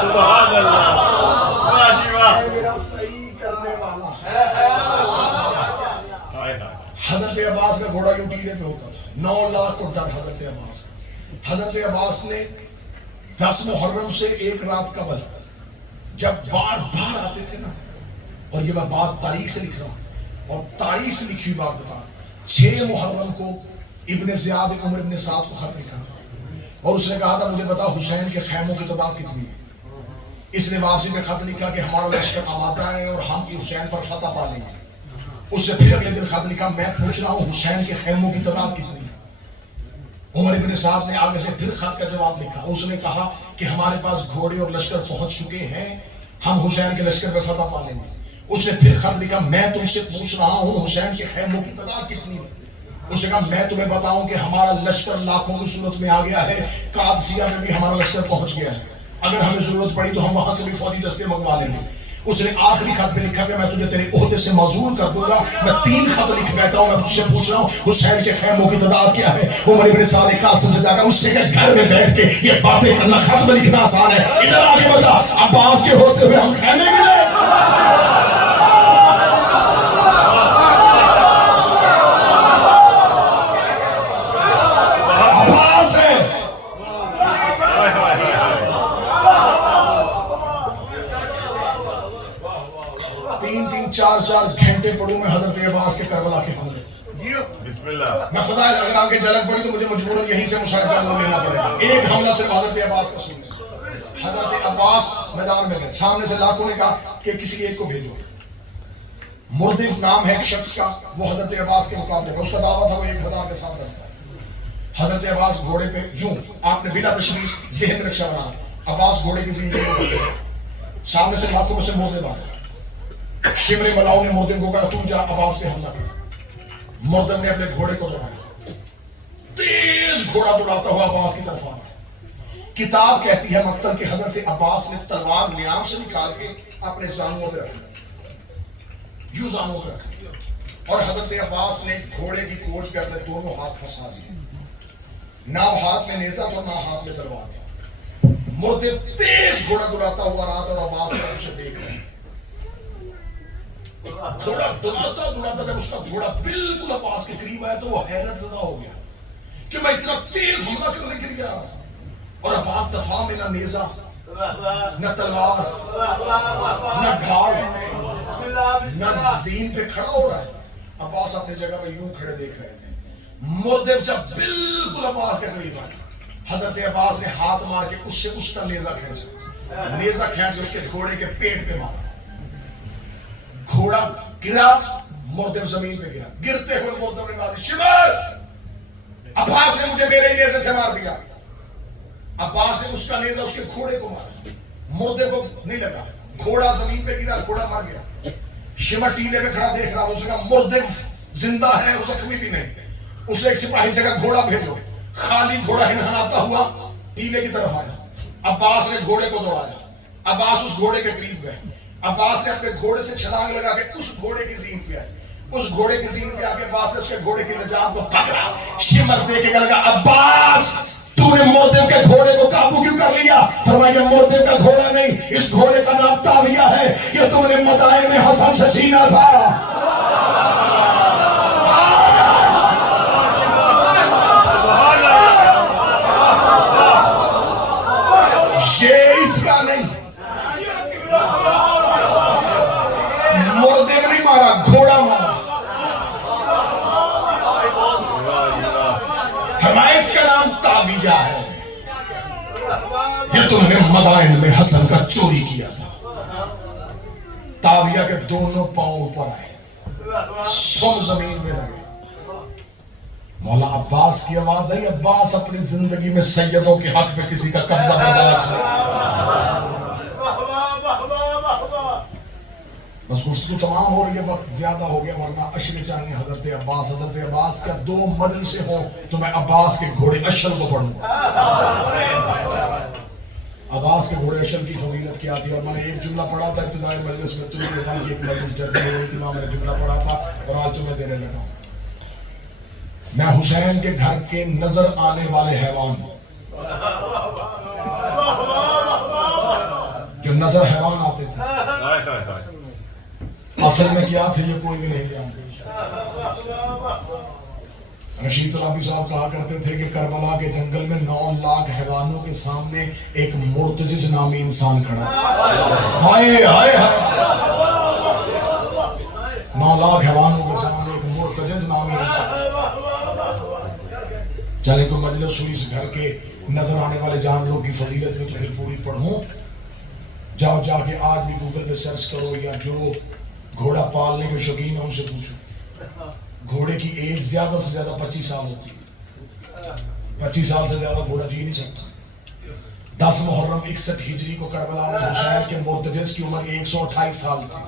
سبحان اللہ. واہ جی واہ. میرا صحیح کرنے والا. ہائے ہائے. حضرت عباس کا گھوڑا یوں ٹیلے پہ ہوتا تھا. 9 لاکھ کو ڈر حضرت عباس کا. حضرت عباس نے 10 محرم سے 1 رات قبل جب بار بار آتے تھے نا، اور یہ میں بات تاریخ سے لکھ رہا ہوں اور تاریخ سے لکھی ہوئی بات بتا، 6 محرم کو ابن زیاد عمر ابن سعد کو خط لکھا اور اس نے کہا تھا مجھے بتا حسین کے خیموں کی تعداد کتنی ہے. اس نے واپسی میں خط لکھا کہ ہمارا لشکر آمادہ ہے اور ہم حسین پر فتح پا لیں گے. اس نے پھر اگلے دن خط لکھا میں پوچھ رہا ہوں حسین کے خیموں کی تعداد کتنی ہے. عمر ابن سعد نے آگے سے پھر خط کا جواب لکھا. اس نے کہا کہ ہمارے پاس گھوڑے اور لشکر پہنچ چکے ہیں، ہم حسین کے لشکر پہ فتح پا لیں گے. اس نے پھر خط لکھا میں تم سے پوچھ رہا ہوں حسین کے خیموں کی تعداد کتنی ہے. اس نے کہا میں تمہیں بتاؤں کہ ہمارا لشکر لاکھوں کی صورت میں آ گیا ہے، قادسیہ میں بھی ہمارا لشکر پہنچ گیا ہے، اگر ہمیں ضرورت پڑی تو ہم وہاں سے بھی فوجی دستے منگوا لیں گے. اس نے آخری خط میں لکھا کہ میں تجھے تیرے عہدے سے معزول کر دوں گا. میں 3 خط لکھ بیٹھا ہوں، میں تجھ سے پوچھ رہا ہوں حسین کے خیموں کی تعداد کیا ہے. عمر ابن سعد قاصد سے جا کر اس سے کہ گھر میں بیٹھ کے یہ باتیں کرنا خط میں لکھنا آسان ہے، ادھر آگے بتا عباس کے ہوتے ہوئے ہم خیمے گئے. عباس ہے. 3-3 4-4 گھنٹے پڑھوں میں حضرت عباس کے کربلا کے حملے. بسم اللہ. میں خدا اگر آپ کے جلن پڑی تو مجھے مجبوراً یہیں سے مشاہدہ نور لینا پڑے گا. ایک حملہ صرف حضرت عباس کا سنیں. حضرت عباس میدان میں گئے، سامنے سے لاکھوں نے کہا کہ کسی ایک کو بھیجو. مردف نام ہے ایک شخص کا، وہ حضرت عباس کے مقابلے میں، اس کا دعویٰ تھا وہ 1000 کے ساتھ رہتا ہے. حضرت عباس گھوڑے پہ یوں، آپ نے بلا تشریف ذہن میں رکشا بنا، عباس گھوڑے کی زین پہ سامنے سے لاکھوں میں سے مردے باہر. شمر ملاؤں نے مردم کو کہا تو جا عباس پہ حملہ کر. مردم نے اپنے گھوڑے کو دوڑایا، تیز گھوڑا دوڑاتا ہوا عباس کی طرف آیا. کتاب کہتی ہے مقتل کے حضرت عباس نے تلوار نیام سے نکال کے اپنے زانوں پہ رکھ لی، یوں زانوں پہ رکھ لی، اور حضرت عباس نے گھوڑے کی کوٹ پہ اپنے دونوں ہاتھ پھنسا دیے. نہ ہاتھ میں نیزہ تھا نہ ہاتھ میں تلوار تھا. مردے تیز گھوڑا دوڑاتا ہوا رات اور عباس نے اسے دیکھ رہے تھے. گھوڑا دوڑاتا دوڑاتا جب اس کا گھوڑا بالکل عباس کے قریب آیا تو وہ حیرت زدہ ہو گیا کہ میں اتنا تیز حملہ کرنے کے لیے آیا، اور عباس دفاع میں نہ نیزہ نہ تلوار نہ ڈھال نہ زین پہ کھڑا ہو رہا ہے. عباس اپنی جگہ پہ یوں کھڑے دیکھ رہے تھے. مردف جب بالکل عباس کے قریب آئے، حضرت عباس نے ہاتھ مار کے اس سے اس کا نیزہ کھینچا، نیزہ کھینچ کے اس کے گھوڑے کے پیٹ پہ مارا. گھوڑا گرا، مردف زمین پہ گرا. گرتے ہوئے مردف نے کہا شمر، عباس نے مجھے میرے نیزے سے مار دیا. عباس نے اس کا نیزہ اس کے گھوڑے کو مارا، مردف کو نہیں لگا، گھوڑا زمین پہ گرا، گھوڑا مر گیا. شمر ٹیلے پہ کھڑا دیکھ رہا، اس نے کہا مردف زندہ ہے اور زخمی بھی نہیں. اس نے ایک سپاہی سے کہا گھوڑا بھیجو. خالی گھوڑا ہنہناتا ہوا ٹیلے کی طرف آیا. عباس نے گھوڑے کو دوڑایا. عباس اس گھوڑے کے قریب گئے. عباس نے اپنے گھوڑے سے چھلانگ لگا کے اس گھوڑے کی زین پہ آئے. اس گھوڑے کی زین پہ آ کے عباس نے اس کے گھوڑے کی نجات کو پکڑا. شمر دے کے لگا عباس تو نے مردف کے گھوڑے کو قابو کیوں کر لیا؟ فرمایا مردف کا گھوڑا نہیں، اس گھوڑے کا نام تاویہ ہے، یہ تم نے مدائن میں حسن سے چھینا تھا. یہ اس کا نہیں، کیا ہے؟ یہ تم نے مدائن میں حسن کا چوری کیا تھا. تاویہ کے دونوں پاؤں اوپر آئے, سم زمین میں لگے. مولا عباس کی آواز ہے, عباس اپنی زندگی میں سیدوں کے حق میں کسی کا قبضہ برداشت نہیں. بس گفتگو تمام ہو رہی ہے, وقت زیادہ ہو گیا, ورنہ اشر چاہیے حضرت عباس. حضرت عباس کا 2 مجلسیں ہوں تو میں عباس کے گھوڑے اشل کو پڑھوں. عباس کے گھوڑے اشل کی فضیلت کیا تھی, اور میں نے ایک جملہ پڑھا تھا ابتدائی مجلس میں, تمہیں غم کی ایک مجلس جرگی ہوئی تھی, میں نے جملہ پڑھا تھا اور آج تمہیں دینے لگا ہوں. میں حسین کے گھر کے نظر آنے والے حیوان, جو نظر حیوان آتے تھے, اصل میں کیا تھے یہ کوئی بھی نہیں جانتے. رشید العابی صاحب کہا کرتے تھے کہ کربلا کے جنگل میں 9 لاکھ حیوانوں کے سامنے ایک مرتجز نامی انسان کھڑا تھا. ہائے ہائے ہائے, 9 لاکھ حیوانوں کے سامنے ایک مرتجز نامی انسان. چلے کوئی مجلس ہوئی اس گھر کے نظر آنے والے جانوروں کی فضیلت میں تو پھر پوری پڑھوں. جاؤ جا کے آج بھی گوگل پہ سرچ کرو, یا جو گھوڑا پالنے کے شوقین ہیں ان سے پوچھو. گھوڑے کی ایج زیادہ سے زیادہ 25 سال ہوتی ہے. 25 سال سے زیادہ گھوڑا جی نہیں سکتا. 10 محرم 61 ہجری کو کربلا میں حسین کے مرتجز کی عمر 128 سال تھی.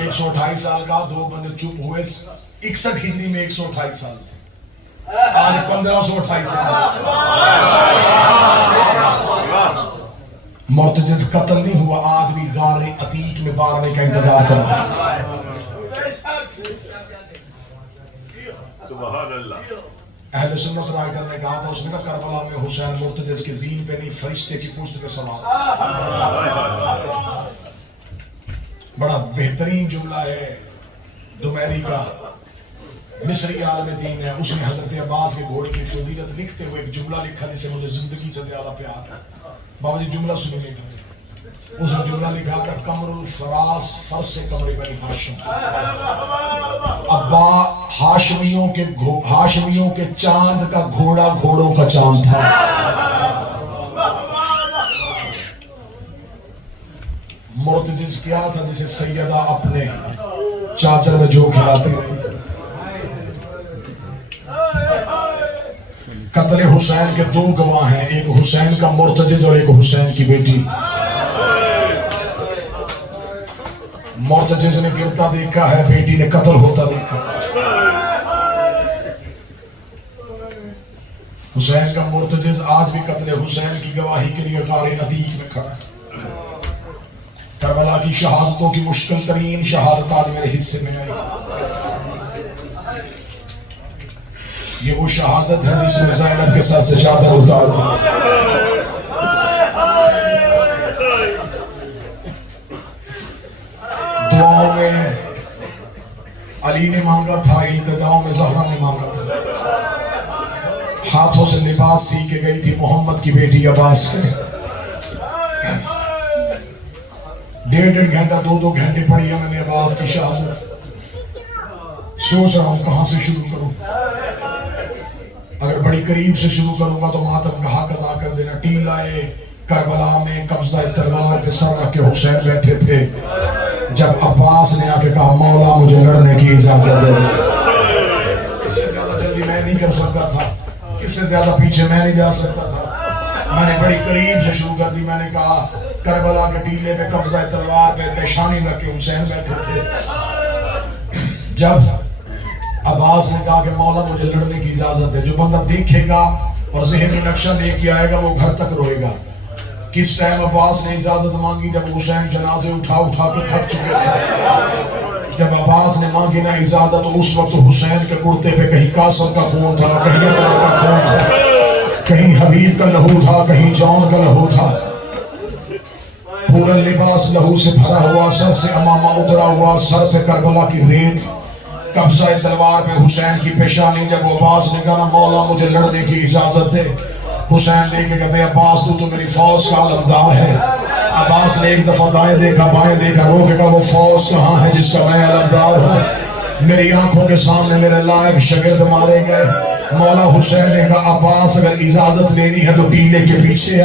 128 سال کا 2 بندے چپ ہوئے. 61 ہجری میں 128 سال تھے, آج 1528 سال. مرتجز قتل نہیں ہوا, آج بھی غار عتیق میں بارنے کا انتظار کر رہا ہے. سبحان اللہ. اہل سنت رائٹر نے کہا تھا, اس نے کہا کربلا میں حسین مرتجز کے زین پہ نہیں فرشتے کی پشت پہ سوار تھا. بڑا بہترین جملہ ہے دمیری کا, مصری عالم دین ہے. اس نے حضرت عباس کے گھوڑے کی فضیلت لکھتے ہوئے ایک جملہ لکھا جسے مجھے زندگی سے زیادہ پیار ہے. بابا جی جملہ سنیے گا. اس نے جملہ لکھا تھا, قمر الفراس فرس قمر بنی ہاشم. ابا ہاشمیوں کے چاند کا گھوڑا گھوڑوں کا چاند تھا. مرتجز کیا تھا جسے سیدہ اپنے چادر میں جو کھلاتے ہیں. قتل حسین کے 2 گواہ ہیں, ایک حسین کا مرتجز اور ایک حسین کی بیٹی. مرتجز نے گرتا دیکھا ہے, بیٹی نے قتل ہوتا دیکھا. حسین کا مرتجز آج بھی قتل حسین کی گواہی کے لیے غار عتیق میں کھڑا ہے. کربلا کی شہادتوں کی مشکل ترین شہادت آج میرے حصے میں آئی. یہ وہ شہادت ہے جس میں زینب کے سر سے چادر اتار دی. دعاؤں میں علی نے مانگا تھا, التجاؤں میں زہرا نے مانگا تھا. ہاتھوں سے لباس سی کے گئی تھی محمد کی بیٹی عباس سے. 1.5 گھنٹہ 2 گھنٹے پڑھی ہے میں نے عباس کی شہادت. سوچ رہا ہوں کہاں سے شروع کروں. اگر بڑی قریب سے شروع کروں گا تو ماتم کا حق ادا کر دینا. ٹیلائے کربلا میں قبضہ تلوار پہ سر رکھ کے حسین بیٹھے تھے, جب عباس نے آ کے کہا مولا مجھے لڑنے کی اجازت دے. اس سے زیادہ جلدی میں نہیں کر سکتا تھا, اس سے زیادہ پیچھے میں نہیں جا سکتا تھا. میں نے بڑی قریب سے شروع کر دی. میں نے کہا کربلا کے ٹیلے پہ قبضہ تلوار پہ پیشانی رکھ کے حسین بیٹھے تھے. جب عباس نے کہا کہ مولا مجھے لڑنے کی اجازت ہے, جو بندہ دیکھے گا اور ذہن میں نقشہ لے کے آئے گا وہ گھر تک روئے گا. کس ٹائم عباس نے اجازت مانگی؟ جب حسین جنازے اٹھا کے تھک چکے تھے. جب عباس نے مانگی نا اجازت, تو اس وقت حسین کے کرتے پہ کہیں قاسم کا خون تھا, کہیں اکبر کا خون تھا, کہیں حبیب کا لہو تھا, کہیں جون کا لہو تھا. پورا لباس لہو سے بھرا ہوا, سر سے امامہ اترا ہوا, سر پہ کربلا کی ریت, قبضہ تلوار پہ حسین کی پیشانی. جب عباس نے کہا مولا مجھے لڑنے کی اجازت دے, حسین دیکھ کے کہتے عباس تو میری فوج کا علمدار ہے. عباس نے ایک دفعہ دائیں دیکھا بائیں دیکھا, رو کے کہا وہ فوج کہاں ہے جس کا میں علمدار ہوں. میری آنکھوں کے سامنے میرے لائق شاگرد مارے گئے, مولا حسین نے کہا عباس اگر اجازت لینی ہے تو ٹیلے کے پیچھے آ.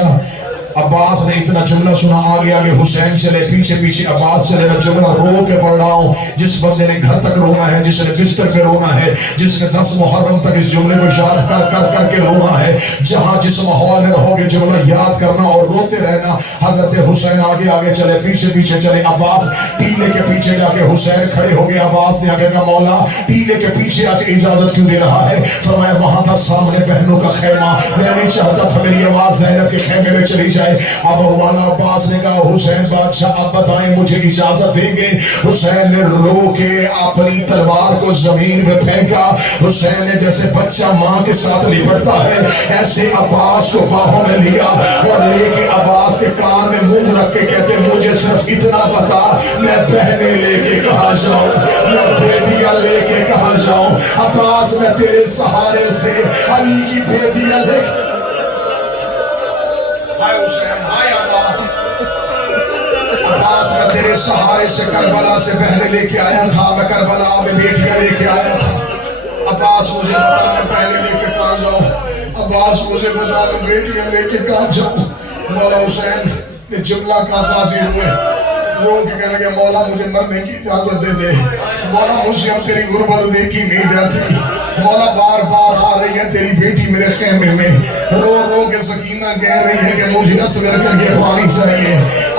عباس نے اتنا جملہ سنا. آگے آگے حسین چلے, پیچھے پیچھے عباس چلے. میں جملہ رو کے پڑھ رہا ہوں. جس بندے نے گھر تک رونا ہے, جس نے بستر پہ رونا ہے, جس نے 10 محرم تک اس جملے کو یاد کر کر کر کے رونا ہے, جہاں جس ماحول میں رہو گے جملہ یاد کرنا اور روتے رہنا. حضرت حسین آگے آگے چلے, پیچھے پیچھے چلے. عباس ٹیلے کے پیچھے جا کے حسین کھڑے ہو گئے. عباس نے آگے کہا مولا ٹیلے کے پیچھے آ کے اجازت کیوں دے رہا ہے؟ فرمایا وہاں تھا سامنے بہنوں کا خیمہ, میں نہیں چاہتا تھا میری آواز زینب کے خیمے میں چلی جائے. اب مولانا عباس نے کہا حسین بادشاہ آپ بتائیں مجھے اجازت دیں گے؟ حسین نے رو کے اپنی تلوار کو زمین میں پھینکا. حسین نے جیسے بچہ ماں کے ساتھ لپٹتا ہے ایسے عباس کو باہوں میں لیا اور لے کے عباس کے کان میں منہ رکھ کے کہتے مجھے صرف اتنا بتا, میں بہنیں لے کے کہاں جاؤں, میں بیٹیاں لے کے کہاں جاؤں؟ عباس میں تیرے سہارے سے علی کی بیٹیاں لے کے. ہائے حسین, ہائے عباس میں تیرے سہارے سے کربلا سے بہنیں لے کے آیا تھا, میں کربلا میں بیٹیاں لے کے آیا تھا. عباس مجھے بتا میں بہنیں لے کے کہاں جاؤں؟ عباس مجھے بتا میں بیٹیاں لے کے کہاں جاؤں؟ مولا حسین نے جملہ کا قاضی ہوئے, رو کے کہنے لگے مولا مجھے مرنے کی اجازت دے دے. مولا مجھ سے اب تیری غربت دیکھی نہیں جاتی. مولا بار بار آ رہی ہے تیری بیٹی میرے خیمے میں, رو رو کے سکینہ کہہ رہی ہے کہ مجھے اصغر کر کے پانی چاہیے.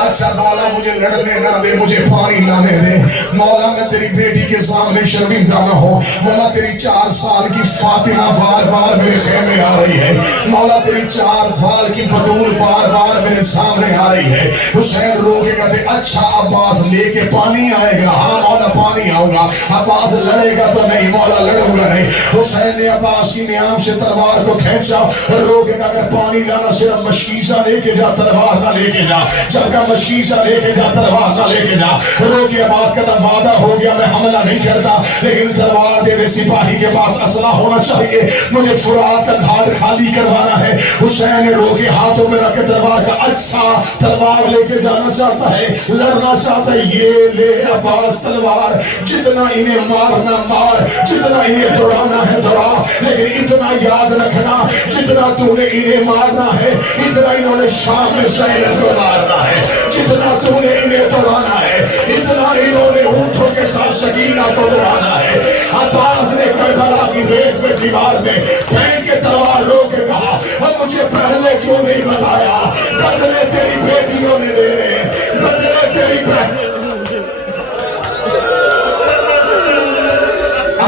اچھا مولا مجھے لڑنے نہ دے, مجھے پانی لانے دے. مولا میں تیری بیٹی کے سامنے شرمندہ نہ ہو. مولا تیری 4 سال کی فاطمہ بار بار میرے خیمے آ رہی ہے. مولا تیری 4 سال کی بطول بار بار میرے سامنے آ رہی ہے. حسین رو کے کہتے اچھا عباس لے کے پانی آئے گا؟ ہاں مولا پانی آؤں گا. عباس لڑے گا تو نہیں مولا لڑوں گا نہیں. حسین نے عباس کی نیام سے تلوار کو کھینچا اور رو کے کہا اگر پانی لانا صرف مشکیزہ لے کے جا, تلوار نہ لے کے جا. جب کا مشکیزہ لے کے جا, تلوار نہ لے کے جا. رو کے عباس کا وعدہ ہو گیا میں حملہ نہیں کرتا, لیکن تلوار دے دے. سپاہی کے پاس اسلحہ ہونا چاہیے, مجھے فرات کا گھاٹ خالی کروانا ہے. حسین نے رو کے ہاتھوں میں رکھ کے تلوار کا اچھا تلوار لے کے جانا چاہتا ہے, لڑنا چاہتا ہے. یہ لے عباس تلوار, جتنا انہیں مارنا مار, جتنا انہیں دوڑانا ہے دوڑا, لیکن اتنا یاد رکھنا جتنا تو نے انہیں مارنا ہے اتنا انہوں نے شام میں زینب کو مارنا ہے. جتنا تو نے انہیں دوڑانا ہے اتنا انہوں نے اونٹوں کے ساتھ سکینہ کو دوڑانا ہے. عباس نے کربلا کی ریت میں دیوار میں پھینک کے تلوار رو کے کہا اور مجھے پہلے کیوں نہیں بتایا؟ بدلے تیری بیٹیوں نے لینے, بدلے تیری بہن.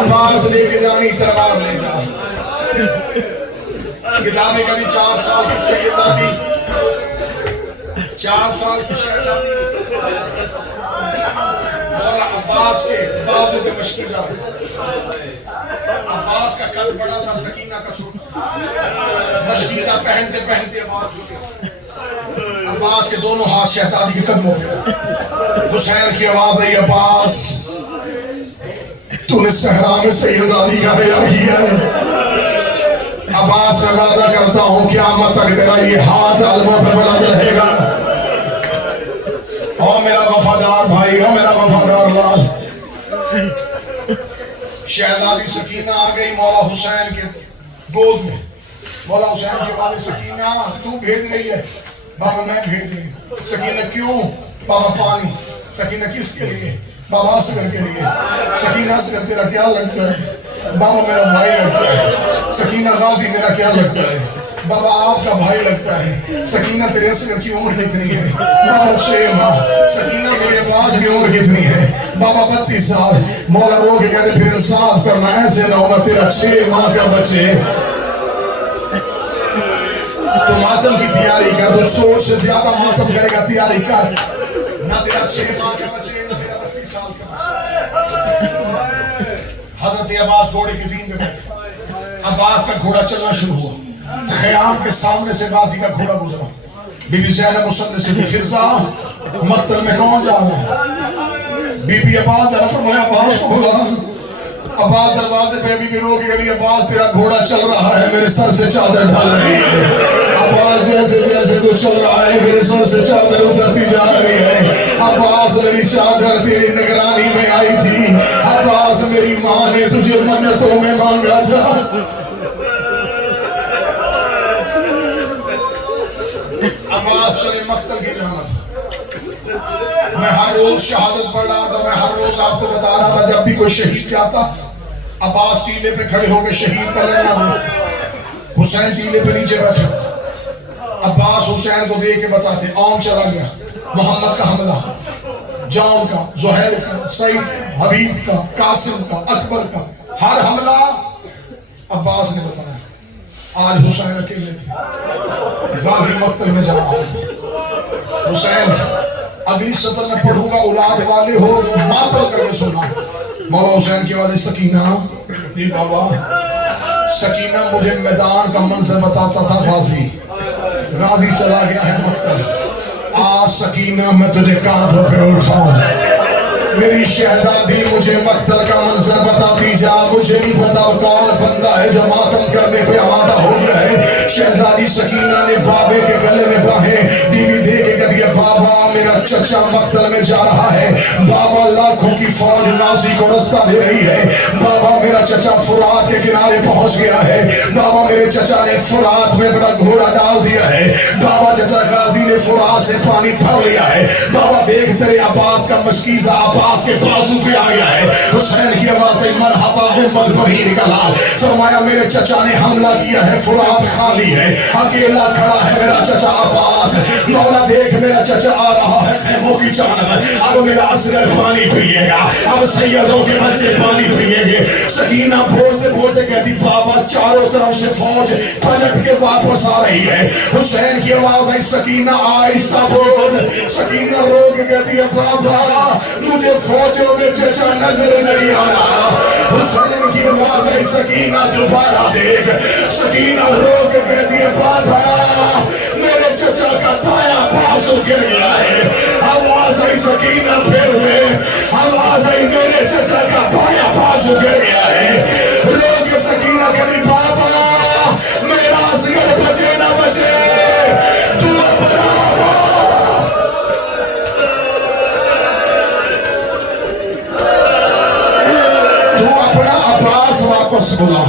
عباس لے کے جانی تلوار لے جا. کتابیں کہتی 4 سال کی سیدہ تھی, 4 سال کی شہزادی. مولا عباس کے بابو کے مشکیزہ, عباس کا قد بڑا تھا, سکینہ کا چھوٹا. مشکیزہ پہنتے پہنتے عباس کے دونوں ہاتھ شہزادی کے قدموں میں. حسین کی آواز آئی عباس تو نے صحرا میں شہزادی کا حیا کیا ہے. عباس میں وعدہ کرتا ہوں قیامت تک تیرا یہ ہاتھ علموں پہ بلند رہے گا. او میرا وفادار بھائی, او میرا وفادار لال. شہزادی سکینہ آ گئی مولا حسین کے گود میں. مولا حسین کے والد سکینہ تو بھیج رہی ہے؟ بابا میں بھیج رہی ہوں. سکینہ کیوں؟ بابا پانی. سکینہ کس کے لیے؟ بابا اصغر کے لیے. سکینہ اصغر تیرا کیا لگتا ہے؟ بابا میرا بھائی لگتا ہے. سکینہ غازی میرا کیا لگتا ہے؟ بابا آپ کا بھائی لگتا ہے. سکینہ تیرے اصغر کی عمر کتنی ہے؟ بابا 6 ماہ. سکینہ میرے عباس کی عمر کتنی ہے؟ بابا 32 سال. مولا رو کے کہتے پھر انصاف کرنا, ایسے نہ ہونا تیرا 6 ماہ کا بچے. تو ماتم کی تیاری کر, تو سوچ سے زیادہ ماتم کرے گا, تیاری کر. نہ تیرا 6 ماہ کا بچے, نہ تیرا 32 سال کا بچے. حضرت عباس گھوڑے کی زین میں بیٹھے. عباس کا گھوڑا چلنا شروع ہوا. خیام کے سامنے سے غازی کا گھوڑا گزرا. بی بی زینب مسلح سے فضا مقتل میں کون جا رہا ہے؟ بی بی عباس ذرا فرمایا عباس کو بولا. عباس دروازے پہ بی بی رو کے کہتی عباس تیرا گھوڑا چل رہا ہے, میرے سر سے چادر ڈھل رہی ہے. عباس جیسے جیسے تو چل رہا ہے میرے سر سے چادر اترتی جا رہی ہے. عباس میری چادر تیری نگرانی میں آئی تھی. عباس میری ماں نے تجھے منتوں میں مانگا تھا. میں ہر روز شہادت پڑھ رہا تھا، میں ہر روز آپ کو بتا رہا تھا جب بھی کوئی شہید جاتا عباس ٹیلے پہ کھڑے ہو کے شہید کا لڑنا دے، حسین ٹیلے پہ نیچے بیٹھے عباس حسین کو دے کے بتاتے عام چلا گیا، محمد کا حملہ، جان کا، زہیر کا، سعید کا، حبیب کا، قاسم کا، اکبر کا، ہر حملہ عباس نے بتایا۔ آج حسین اکیلے تھے، غازی مقتل میں جا رہا تھا۔ حسین اگلی سطر میں پڑھوں گا، اولاد والے ہو ماتل کر کے سننا۔ مولا حسین کی آواز سکینہ، جی بابا سکینہ مجھے میدان کا منظر بتاتا تھا، غازی چلا گیا ہے مقتل، آ سکینہ میں تجھے کاندھوں پہ اٹھاؤں، میری شہزادی مجھے مقتل کا منظر بتاتی جا، مجھے نہیں پتا وہ کون بندہ ہے جو ماتم کرنے پہ آمادہ ہو گیا ہے۔ شہزادی سکینہ نے بابے کے گلے میں باہیں بی بی دے کے کہہ دیا بابا میرا چچا مقتل میں جا رہا ہے، بابا لاکھوں کی فوج غازی کو رستہ دے رہی ہے، بابا میرا چچا فرات کے کنارے پہنچ گیا ہے، بابا میرے چچا نے فرات میں میرا گھوڑا ڈال دیا ہے، بابا چچا غازی نے فرات سے پانی بھر لیا ہے، بابا دیکھ تیرے عباس کا مشکیزہ عباس کے بازو پہ آ گیا ہے۔ حسین کی آواز ہے مرحبا امت بہین کا لال، فرمایا میرے چچا نے حملہ کیا ہے، فرات خالی ہے، اکیلا کھڑا ہے میرا چچا عباس، مولا دیکھ میرا چچا آ رہا ہے خیموں کی جانب، اب میرا اصغر پانی پیے گا، اب سیدوں کے بچے پانی پیے گے۔ سکینہ بولتے بولتے کہتی بابا چاروں طرف سے فوج پلٹ کے واپس آ رہی ہے۔ حسین کی آواز ہے سکینہ آہستہ بول، سکینہ رو کے کہتی ہے بابا مجھے فوجوں میں چچا نظر نہیں آ رہا۔ حسین کی آواز ہے سکینہ دوبارہ دیکھ، سکینہ رو کے کہتی ہے بابا میرے چچا کا دایاں بازو گر گیا ہے۔ آواز آئی سکینہ پھر ہوئے، آواز آئی میرے چچا کا بایاں بازو گر گیا ہے۔ رو کے سکینہ کہتی بابا میرا اصغر بچے نہ بچے، تو اپنا عباس واپس بلا۔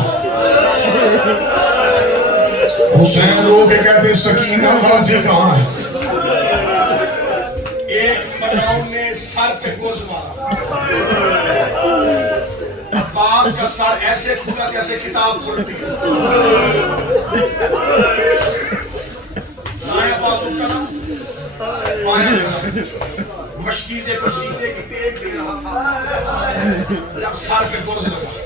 حسین رو کے کہتے سکینہ غازی کہاں ہے؟ ایک مدعو نے سر پہ گوز مارا، عباس کا سر ایسے کھلا جیسے کتاب کھلتی ہے، دائیں بازو کرم بائیں کرم، مشکیزے کو سیزے کی ٹیک دے رہا تھا، جب سر پہ گوز لگا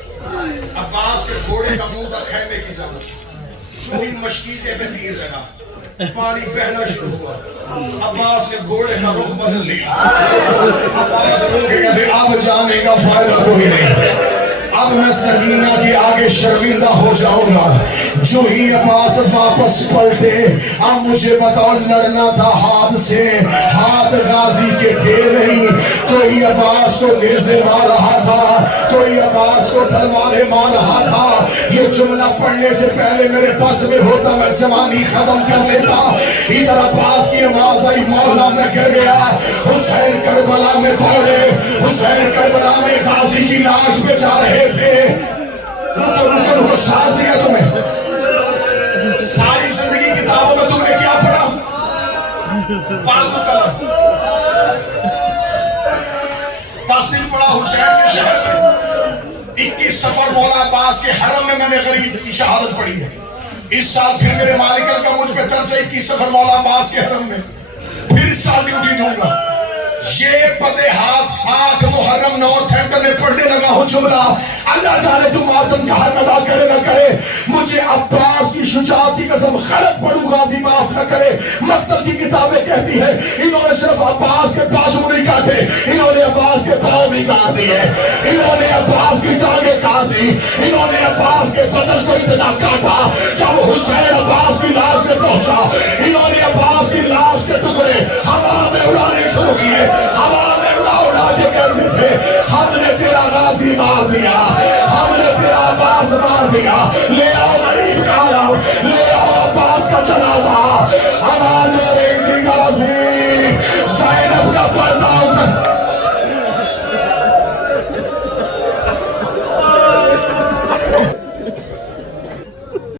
عباس کے گھوڑے کا منہ تھا خیمے کی جانب، جو ہی مشکیزے پہ تیر لگا پانی بہنا شروع ہوا، عباس نے گھوڑے کا رخ بدل لیا۔ عباس رو کے کہتے اب جانے کا فائدہ کوئی نہیں، اب میں سکینہ کی آگے شرمندہ ہو جاؤں گا۔ جو ہی عباس واپس پلٹے، اب مجھے بتاؤ لڑنا تھا ہاتھ سے، ہاتھ غازی کے تھے نہیں، کوئی عباس کو نیزے مار رہا تھا، کوئی عباس کو تلواریں مار رہا تھا۔ یہ جملہ پڑھنے سے پہلے میرے بس میں ہوتا میں جوانی ختم کر لیتا۔ ادھر عباس کی آواز آئی مولا میں گر گیا، حسین کربلا میں دوڑے، حسین کربلا میں غازی کی لاش پہ جا رہے تھے۔ رکو رکو رکو ساز دیا تمہیں، ساری زندگی کتابوں میں تم نے کیا پڑھا؟ بازو قلم 10 دن پڑھا حسین کے شہر میں، 21 سفر مولا عباس کے حرم میں نے غریب کی شہادت پڑھی ہے۔ اس سال پھر میرے مالک کا مجھ پہ ترس ہے، 21 سفر مولا عباس کے حرم میں، پھر اس سال ڈیوٹی دوں گا۔ یہ پتے ہاتھ پاک محرم نورتھمپٹن میں پڑھنے لگا ہوں جملہ، اللہ جانے تو ماتم کا حق ادا کرے نہ کرے، مجھے عباس کی شجاعت کی قسم غلط پڑھوں غازی معاف نہ کرے۔ مقتل کی کتابیں کہتی ہے انہوں نے صرف عباس کے بازو نہیں کاٹے، انہوں نے عباس کے پاؤں بھی کاٹ دیے، انہوں نے عباس کی ٹانگیں کاٹ دی، انہوں نے عباس کے بدن کو اتنا کاٹا جب حسین عباس کی لاش میں پہنچا، انہوں نے عباس کی لاش کے ٹکڑے ہوا میں اڑانے شروع کیے، ہوا میں اڑا کے کہتے تھے ہم نے تیرا غازی مار دیا، ہم نے تیرا عباس مار دیا، لے آؤ غریب کا آؤ، لے آؤ عباس کا جنازہ، آواز